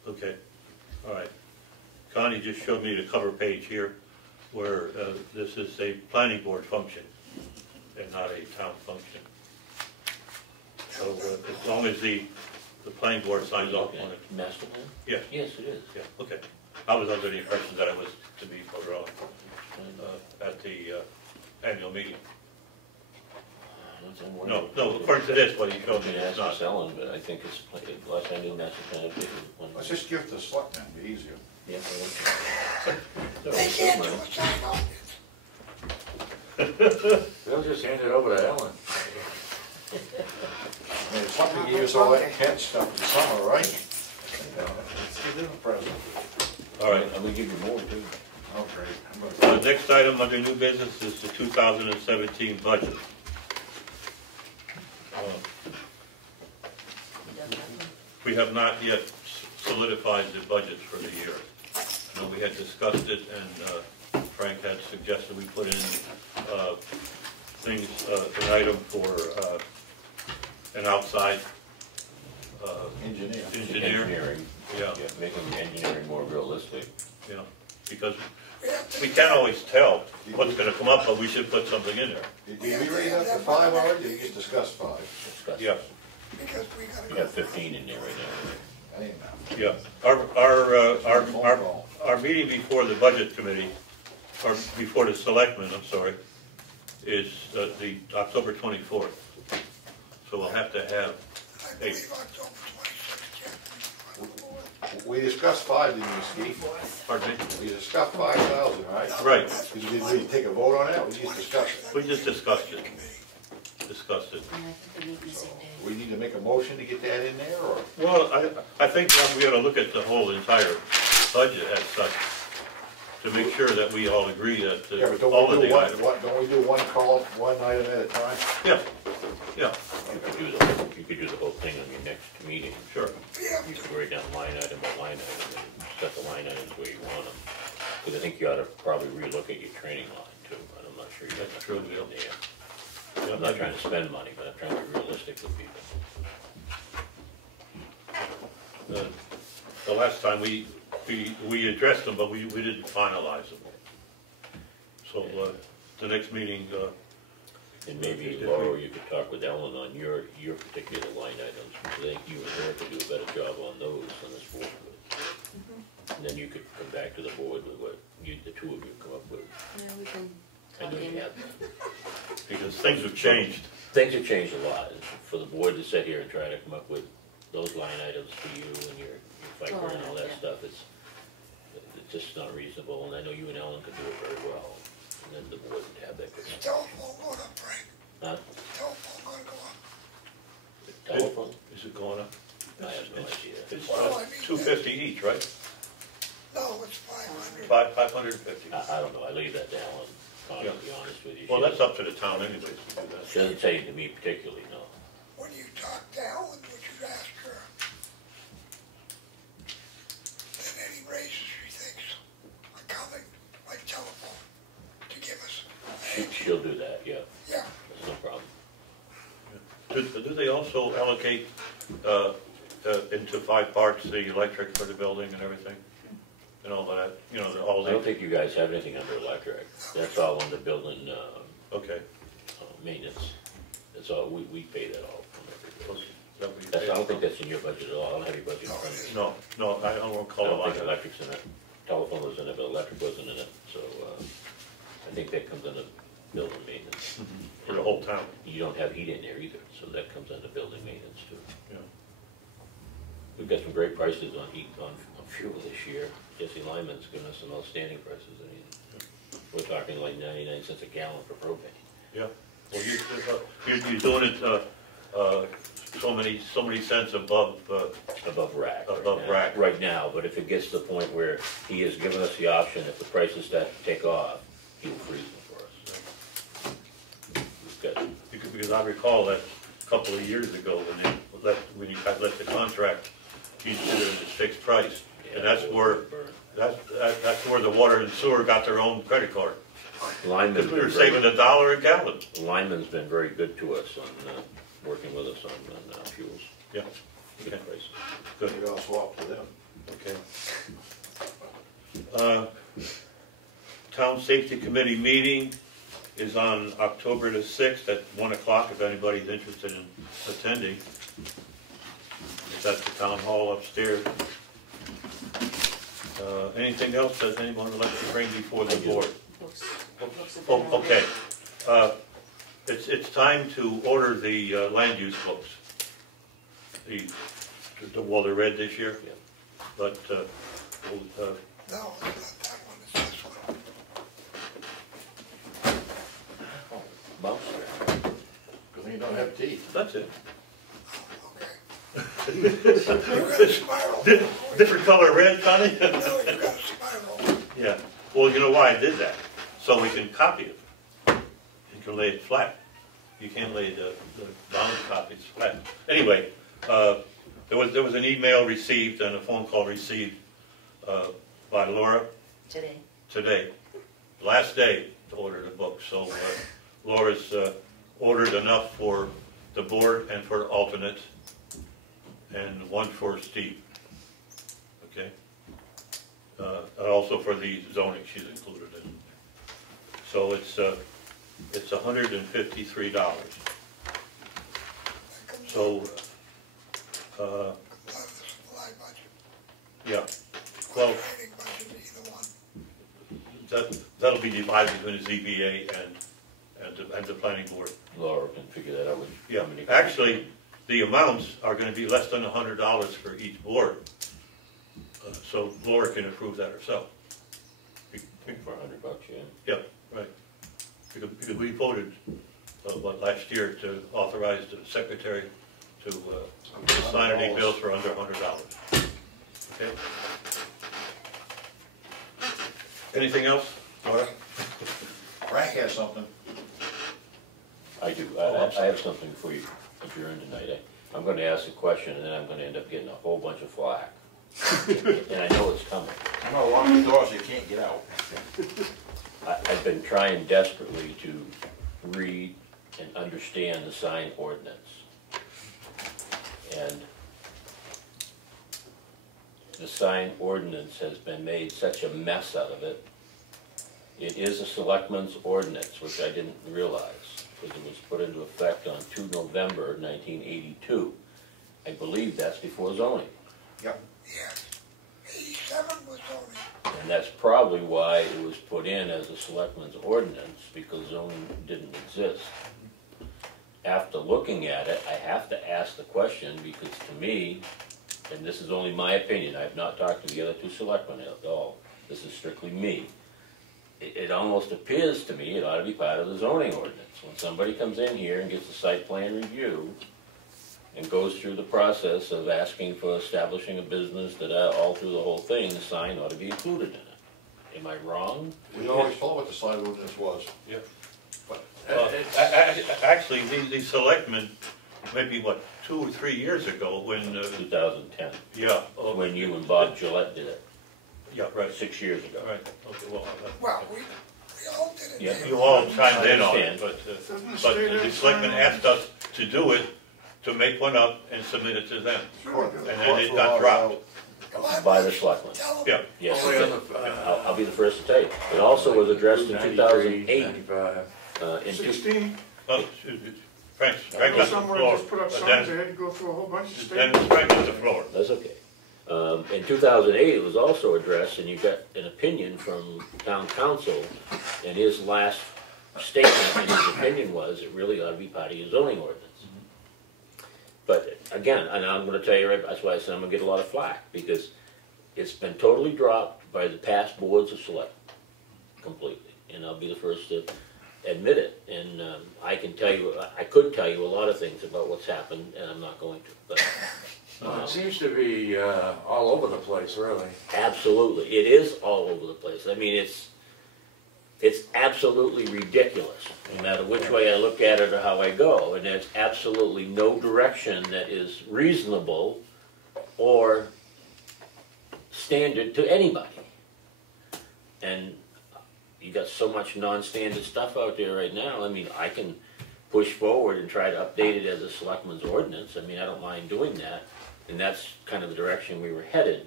Okay, all right. Connie just showed me the cover page here, where this is a planning board function and not a town function. So as long as the planning board signs off on it. Master plan? Yeah. Yes, it is. Yeah, okay. I was under the impression that it was to be voted on at the annual meeting. No, according to this, what he showed me, it's not. Selling, but I think it's, last time I did master plan, Let's just give it to the selectmen, it'd be easier. Yeah. They can't do it, They'll just hand it over to Ellen. I mean, it's something to give us all that catch stuff in summer, right? Let's give them a present. All right. I'm gonna give you more too. Oh, great. The next item under new business is the 2017 budget. We have not yet solidified the budget for the year. I know we had discussed it, and Frank had suggested we put in things, an item for an outside Engineer. Engineering. Yeah, Making engineering more realistic. yeah, because we can't always tell what's going to come up, but we should put something in there. Did we raise up to 5 already, or did you just discuss 5? Yeah, because we gotta You go. have 15 in there right now. I didn't know. yeah. Our meeting before the budget committee, or before the selectmen, I'm sorry, is the October 24th. So we'll have to have I a, believe October 26th. We discussed 5, didn't we, Steve? pardon me? We discussed 5,000, right? Right, Because we didn't really take a vote on that, we just discussed it. we just discussed it. Discussed it. And I think they meet the same day. We need to make a motion to get that in there, or? Well, I think we ought to look at the whole entire budget as such, to make sure that we all agree that Yeah, but all don't of we do the items. don't we do one call, one item at a time? Yeah, yeah, You could do the whole thing on your next meeting. sure. You could write down line item by line item and set the line items where you want them. Because I think you ought to probably relook at your training line too, but I'm not sure you have That's to true, put it in yeah. there. I'm not trying to spend money, but I'm trying to be realistic with people. The last time we addressed them, but we didn't finalize them. So, the next meeting, And maybe Laura, you could talk with Ellen on your particular line items, because I think you and her could do a better job on those than this board would. And then you could come back to the board with what the two of you come up with. Yeah, we can I talk know you in. have. because things have changed. Things have changed a lot. For the board to sit here and try to come up with those line items for you and your FICA and all that yeah. stuff, it's just not reasonable, and I know you and Ellen could do it very well, and then the board would have that good. Telephone going up, Frank. Huh? Telephone gonna go up. Telephone? Is it going up? I have no idea. It's Well, I mean, $250 each, right? No, it's 500. $550. I don't know, I leave that to Ellen, to be honest with you. Well, that's up to the town anyways to do that. She doesn't say to me particularly, no. When you talk to Ellen, would you ask her? Then any raises she thinks are coming, like telephone, to give us. She'll do that, yeah, Yeah, that's no problem. Do they also allocate into 5 parts the electric for the building and everything? And all that, you know, all I don't the, think you guys have anything under electric. That's all under building, okay. maintenance. That's all, we pay that all from every bill. That we That's, pay. I don't think that's in your budget at all. I don't have your budget in front of me. No, I don't I recall don't think about it. electric's in it. Telephone was in it, but electric wasn't in it, so, I think that comes under building maintenance. For the whole town, You don't have heat in there either, so that comes under building maintenance too. yeah. We've got some great prices on heat, on fuel this year. Jesse Lyman's given us some outstanding prices. I mean, we're talking like 99 cents a gallon for propane. Yeah, well, you're doing it, so many cents above, Above rack. Above right now. rack. Right now, but if it gets to the point where he has given us the option, if the prices start to take off, he will freeze them for us. We've got, because I recall that a couple of years ago when you guys let the contract, you did it as fixed price. And that's where, that's where the water and sewer got their own credit card. Lyman's We were been saving $1 a gallon. Lyman's been very good to us on, working with us on fuels. Yeah, Good okay, prices. good, Maybe I'll swap to them. okay. Town Safety Committee meeting is on October the 6th at 1 o'clock if anybody's interested in attending. It's at the town hall upstairs. Anything else that anyone would like to bring before the board? Books have been Oh, ordered. okay. It's time to order the land use books. Well, they're read this year, Yeah. but no, it's not that one, it's this one. Bumps. Good thing you don't have teeth. that's it. Okay. You got a spiral. Different color red, Connie? No, you got a spiral. Yeah, well, you know why I did that? So we can copy it. You can lay it flat. You can't lay the bound copies flat. Anyway, there was an email received and a phone call received by Laura today. Last day to order the book. So Laura's ordered enough for the board and for alternate, and one for Steve. Okay. And also for the zoning, she's included in. So it's $153. So, yeah, well, that'll be divided between the ZBA and the planning board. Laura can figure that out. Yeah, actually, the amounts are going to be less than $100 for each board. So Laura can approve that herself. For $100, yeah. Yeah, right. Because we voted, last year to authorize the secretary to sign any bills for under $100. Okay? Anything else, Laura? Frank has something. I do. I have something for you adjourn tonight. I'm going to ask a question, and then I'm going to end up getting a whole bunch of flack. And I know it's coming. I'm gonna lock the door so you can't get out. I've been trying desperately to read and understand the sign ordinance. And the sign ordinance has been made such a mess out of it. It is a selectmen's ordinance, which I didn't realize, because it was put into effect on 2 November 1982. I believe that's before zoning. Yep. Yes, 87 was zoning. And that's probably why it was put in as a selectmen's ordinance, because zoning didn't exist. after looking at it, I have to ask the question, because to me, and this is only my opinion, I've not talked to the other two selectmen at all, this is strictly me. It almost appears to me it ought to be part of the zoning ordinance. When somebody comes in here and gets a site plan review and goes through the process of asking for establishing a business, that all through the whole thing, the sign ought to be included in it. Am I wrong? We always follow what the sign ordinance was. Yep. But Actually, the selectmen, maybe what, 2 or 3 years ago, when 2010. yeah, When you and Bob Gillette did it, yeah, right, 6 years ago. right. Okay, well, Well, we all did it. Yeah. you all chimed in on it, understand. but the selectmen asked us to do it, to make one up and submit it to them, and then it got dropped. Come on, By the Rich, selectmen. tell them. Yeah. Yes, Only it on did. the, I'll be the first to tell you. It also was addressed in 2008. 95. In 16, Oh, excuse me. Frank I got know the somewhere floor, just put up but signs, then, they had to go through a whole bunch of then statements. Frank got the floor. That's okay. In 2008, it was also addressed, and you got an opinion from town council, and his last statement in his opinion was, it really ought to be part of your zoning ordinance. But again, and I'm gonna tell you, right, that's why I said I'm gonna get a lot of flack, because it's been totally dropped by the past boards of select, completely. And I'll be the first to admit it, and I can tell you, I could tell you a lot of things about what's happened, and I'm not going to, but. Well, it seems to be all over the place, really. Absolutely, it is all over the place. I mean, it's absolutely ridiculous, no matter which way I look at it or how I go, and there's absolutely no direction that is reasonable or standard to anybody. And you got so much non-standard stuff out there right now. I mean, I can push forward and try to update it as a selectman's ordinance. I mean, I don't mind doing that, and that's kind of the direction we were headed.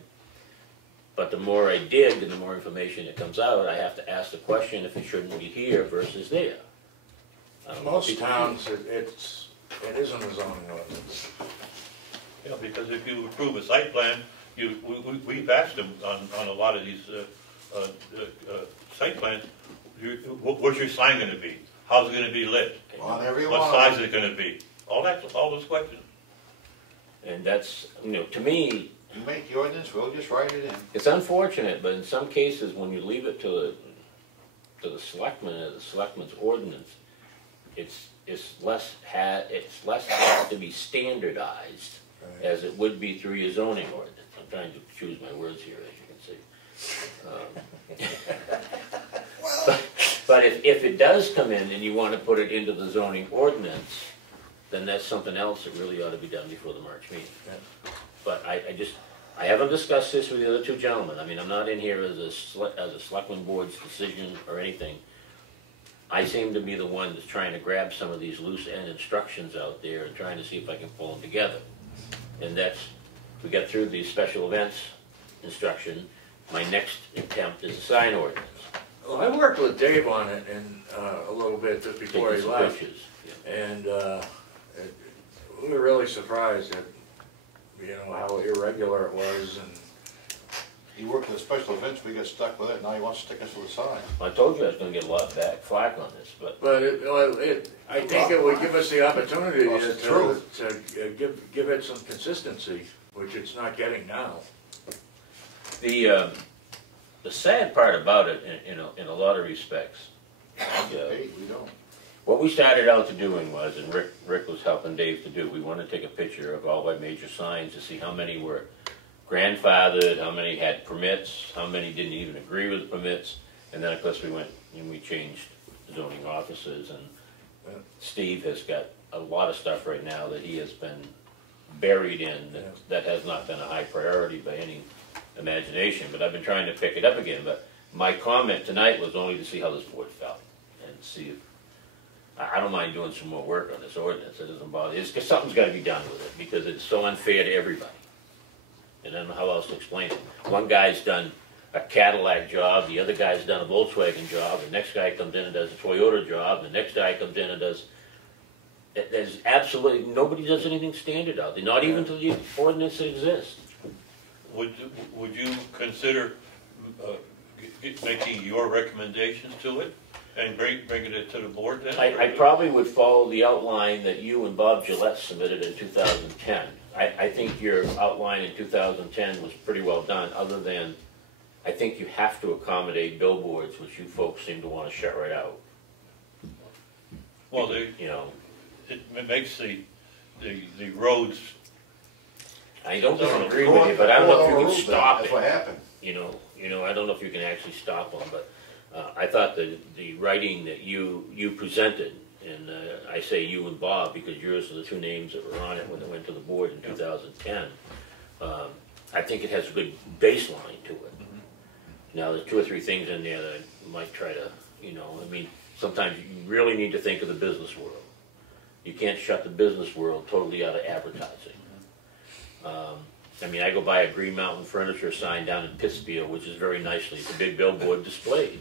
But the more I dig and the more information that comes out, I have to ask the question if it shouldn't be here versus there. Most towns, it isn't a zoning ordinance. Yeah, because if you approve a site plan, we've asked them on a lot of these site plans, what's your sign gonna be? How's it gonna be lit? on every What one size of is it gonna be? All those questions. And that's, to me, them, you make the ordinance, we'll just write it in. it's unfortunate, but in some cases, when you leave it to the selectmen, as the selectmen's ordinance, it's less have to be standardized as it would be through your zoning ordinance. I'm trying to choose my words here, as you can see. But if it does come in and you want to put it into the zoning ordinance, then that's something else that really ought to be done before the March meeting. But I haven't discussed this with the other two gentlemen. I mean, I'm not in here as a selectman board's decision or anything. I seem to be the one that's trying to grab some of these loose end instructions out there and trying to see if I can pull them together. And we got through the special events instruction. My next attempt is a sign ordinance. Well, I worked with Dave on it a little bit just before he Taking some left. pictures, yeah. And we were really surprised at, how irregular it was, and He worked at special events, we got stuck with it, now he wants to stick us with a sign. I told you I was gonna get a lot of flack on this, but I think it would give us the opportunity Well, it's true. to give it some consistency, which it's not getting now. the sad part about it, in a lot of respects, Hey, we don't. what we started out to doing was, and Rick was helping Dave to do, we wanted to take a picture of all our major signs to see how many were grandfathered, how many had permits, how many didn't even agree with the permits, and then of course we went and we changed zoning offices, and Steve has got a lot of stuff right now that he has been buried in that has not been a high priority by any imagination, but I've been trying to pick it up again. But my comment tonight was only to see how this board felt and see if I don't mind doing some more work on this ordinance. It doesn't bother. It's because something's got to be done with it because it's so unfair to everybody. And I don't know how else to explain it. One guy's done a Cadillac job, the other guy's done a Volkswagen job, the next guy comes in and does a Toyota job, the next guy comes in and does. There's absolutely nobody does anything standard out there, not even to the ordinance that exists. Would you consider making your recommendations to it? And bringing it to the board then? I probably would follow the outline that you and Bob Gillette submitted in 2010. I think your outline in 2010 was pretty well done, other than I think you have to accommodate billboards, which you folks seem to want to shut right out. Well, You know, it makes the roads, I don't disagree with you, but I don't know if you can stop That's what it. happened. You know, I don't know if you can actually stop them, but I thought the writing that you presented, and I say you and Bob because yours are the two names that were on it when it went to the board in 2010. I think it has a good baseline to it. Now, there's 2 or 3 things in there that I might try to, I mean, sometimes you really need to think of the business world. You can't shut the business world totally out of advertising. I mean, I go by a Green Mountain Furniture sign down in Pittsfield, which is very nicely, it's a big billboard displayed.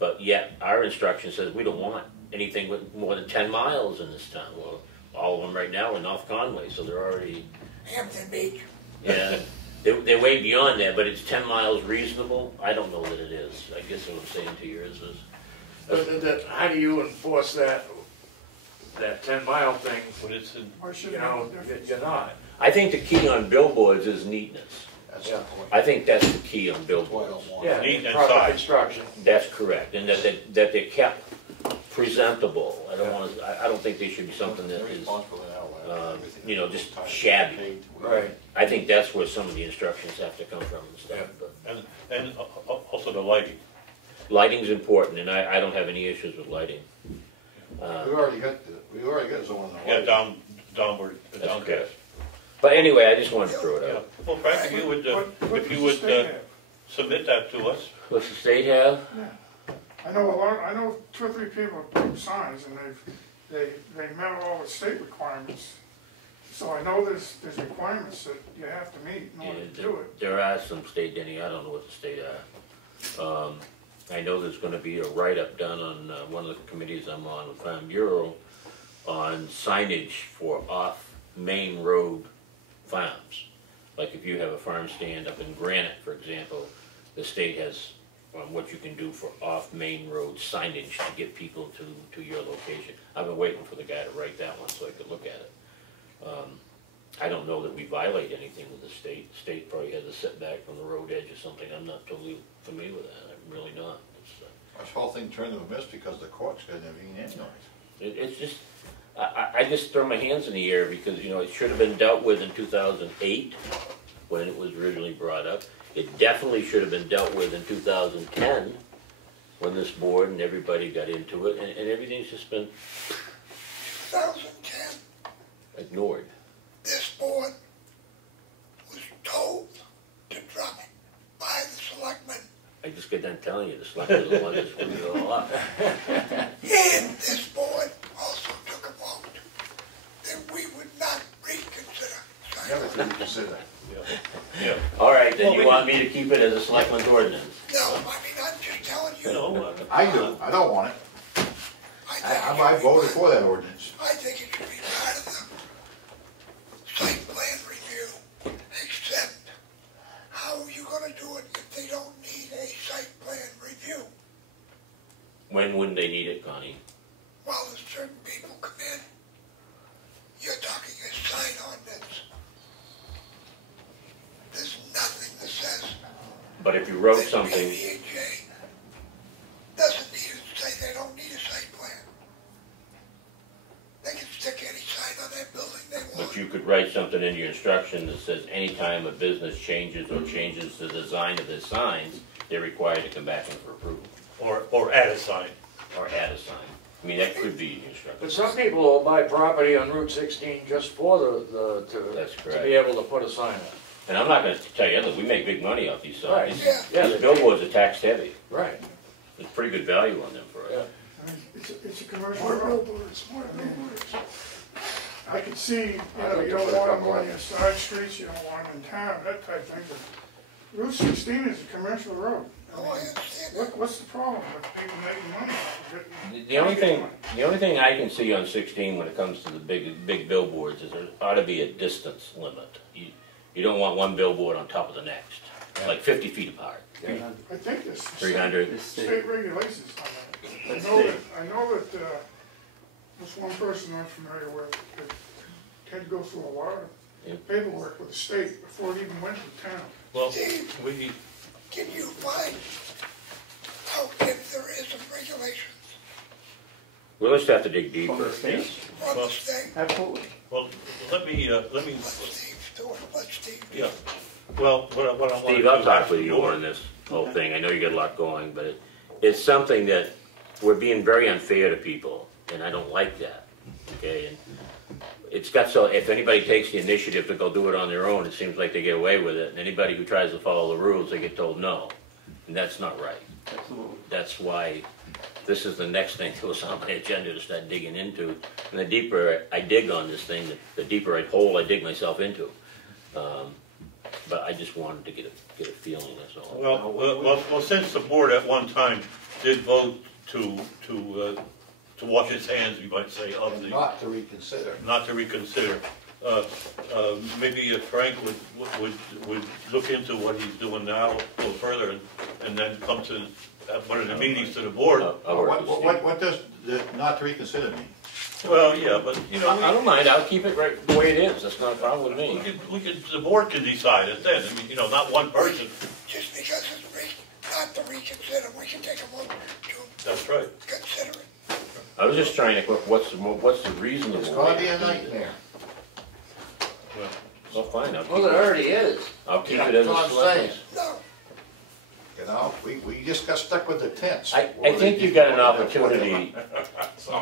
But yet, our instruction says we don't want anything with more than 10 miles in this town. Well, all of them right now are North Conway, so they're already... Hampton Beach. Yeah, they're way beyond that, but it's 10 miles reasonable? I don't know that it is. I guess what I'm saying to yours is... How do you enforce that 10-mile thing? but it's in, Why should You it know, be different? you're not. I think the key on billboards is neatness. That's Yeah. the point. I think that's the key on That's why I billboards. don't want Yeah, Neat and proper size. construction. That's correct, and that they're kept presentable. I don't think they should be something that is, just shabby. Right. I think that's where some of the instructions have to come from and stuff. Yeah. But and also the lighting. lighting's important, and I don't have any issues with lighting. We already got someone. Yeah, downward, That's downcast. okay. But anyway, I just wanted to throw it Yeah, out. well, Frank, if you would, What if you does would the state have? submit that to us, What's the state have? Yeah. I know 2 or 3 people have put up signs and they met all the state requirements. So I know there's requirements that you have to meet in order to do it. There are some state, Denny, I don't know what the state are. I know there's gonna be a write-up done on one of the committees I'm on with Farm Bureau on signage for off-main road farms. Like if you have a farm stand up in Granite, for example, the state has what you can do for off-main road signage to get people to your location. I've been waiting for the guy to write that one so I could look at it. I don't know that we violate anything with the state. The state probably has a setback from the road edge or something. I'm not totally familiar with that. I'm really not. This whole thing turned to a mess because the courts got intervened anyways. It's just, I just throw my hands in the air because, it should have been dealt with in 2008 when it was originally brought up. It definitely should have been dealt with in 2010 when this board and everybody got into it, and everything's just been 2010, ignored. this board was told to drop it by the selectmen. I just got done telling you, the selectmen are the ones that screwed it all up. And this board also took a vote that we would not reconsider Never signing. could consider. yeah. All right, then you want me to keep it as a selectman's ordinance? No, I mean, I'm just telling you. No, I do, I don't want it. I voted for that ordinance. I think it should be part of the site plan review, except how are you gonna do it if they don't need a site plan review? When wouldn't they need it, Connie? While there's certain people come in, you're talking a sign ordinance. There's nothing that says But if you wrote that something, PVHA doesn't need to say they don't need a site plan. They can stick any sign on that building they want. but you could write something in your instruction that says anytime a business changes or changes the design of their signs, they're required to come back in for approval, or add a sign. or add a sign. I mean, that could be in your instruction. But some people will buy property on Route 16 just for That's to correct. be able to put a sign up. And I'm not gonna tell you, that we make big money off these signs. Right. Yeah. Yeah, These billboards are tax heavy. Right. There's pretty good value on them for Yeah. us. I mean, it's a commercial road. More billboards. I could see, you don't want them on your side streets, you don't want them in town, that type of thing, but Route 16 is a commercial road. Oh, I understand that. What's the problem with people making money off of it? The only thing I can see on 16 when it comes to the big billboards is there ought to be a distance limit. You don't want one billboard on top of the next, like 50 feet apart. I think there's 300. state regulations on that. I know that, this one person I'm familiar with, that had to go through a lot of paperwork with the state before it even went to town. Well, Steve, can you find out if there is some regulations We'll just have to dig From deeper. the state? from Well, the state? Absolutely. well, let me, What Steve's doing, what Steve. yeah. Well, what I want to do. Steve, I'll talk is- with you on this whole thing. I know you got a lot going, but it's something that we're being very unfair to people, and I don't like that. Okay, and it's got so if anybody takes the initiative to go do it on their own, it seems like they get away with it, and anybody who tries to follow the rules, they get told no, and that's not right. Absolutely. That's why this is the next thing that was on my agenda to start digging into. And the deeper I dig on this thing, the deeper hole I dig myself into. But I just wanted to get a feeling, that's all. Well, since the board at one time did vote to wash its hands, you might say, of the, Not to reconsider. not to reconsider, maybe if Frank would look into what he's doing now a little further and then come to one of the meetings to the board. I'll work with Steve. What does the not to reconsider mean? Well, yeah, but, you know, I don't mind, I'll keep it right the way it is, that's not a problem with me. the board can decide it then. I mean, you know, not one person. Just because it's not to reconsider, we can take a look to That's right. consider it. I was just trying to, what's the reasonable It's way? gonna be a nightmare. Well, fine, I'll keep Well, it it, already is. I'll keep it as a That's what I'm saying. select. No, You know, we just got stuck with the tents. I think you've got an opportunity.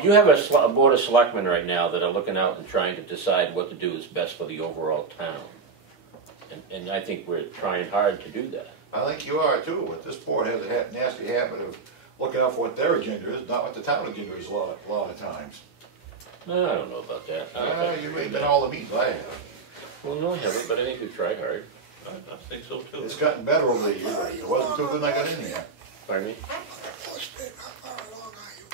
You have a board of selectmen right now that are looking out and trying to decide what to do is best for the overall town. And I think we're trying hard to do that. I think you are too, but this board has a nasty habit of looking out for what their agenda is, not what the town agenda is a lot of times. No, I don't know about that. You ain't been all the meetings I have. Well, no, I haven't, but I think we've tried hard. I think so too. It's gotten better over the years, but it wasn't too good when I got in here. Pardon me? Force Pit, how far along are you?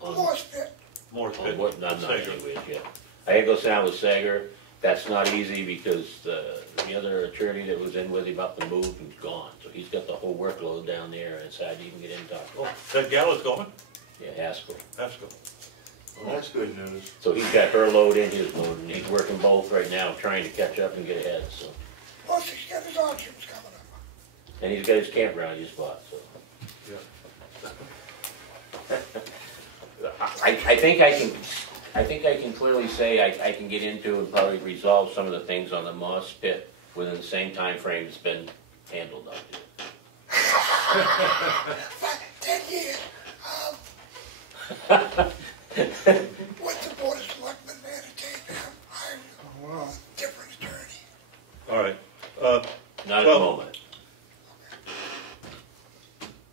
On- Force Pit, More on fit. what, not Sager. anyways yet. I had to go sit down with Sager. That's not easy because the other attorney that was in with him about the move is gone. So he's got the whole workload down there and it's hard to even get in touch. Oh, that gal is going? Yeah, Haskell. That's good. Well, that's good news. So he's got her load and his load, and he's working both right now, trying to catch up and get ahead, so. plus he's got his auctions coming up. And he's got his campground he's bought, so. I think I can clearly say I can get into and probably resolve some of the things on the Moss Pit within the same time frame it's been handled out there. 10 years, with the Board of Selectmen, man, I'm a different attorney. All right. Not at the Well, moment.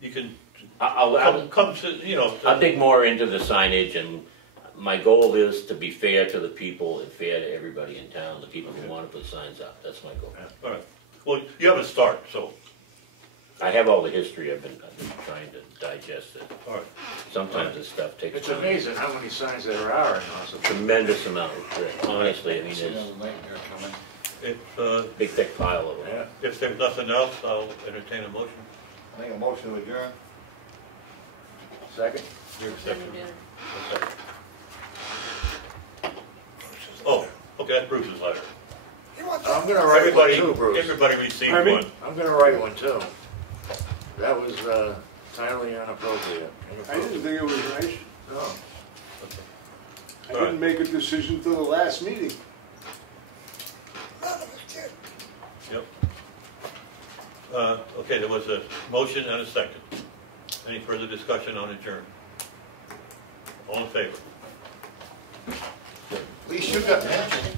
You can I'll come to, you know. I'll dig more into the signage, and my goal is to be fair to the people and fair to everybody in town, the people who want to put signs up. That's my goal. All right. Well, you have a start, so, I have all the history. I've been trying to digest it. all right. Sometimes this stuff takes It's time. amazing how many signs there are in Ossipee. Tremendous amount, Rick. Honestly, I mean, See there's another nightmare coming. If, big thick pile of them. Yeah. if there's nothing else, I'll entertain a motion. I think a motion to adjourn. Second? Your Then second. we do- A second. Oh, okay, that's Bruce's letter. You want I'm that? gonna write one Everybody, too, Bruce. everybody received Pardon me? one. I'm gonna write one too. That was entirely inappropriate. I didn't think it was right. No. I didn't make a decision till the last meeting. None of us did. Yep. Okay, there was a motion and a second. Any further discussion on adjourn? All in favor? At least you got mentioned.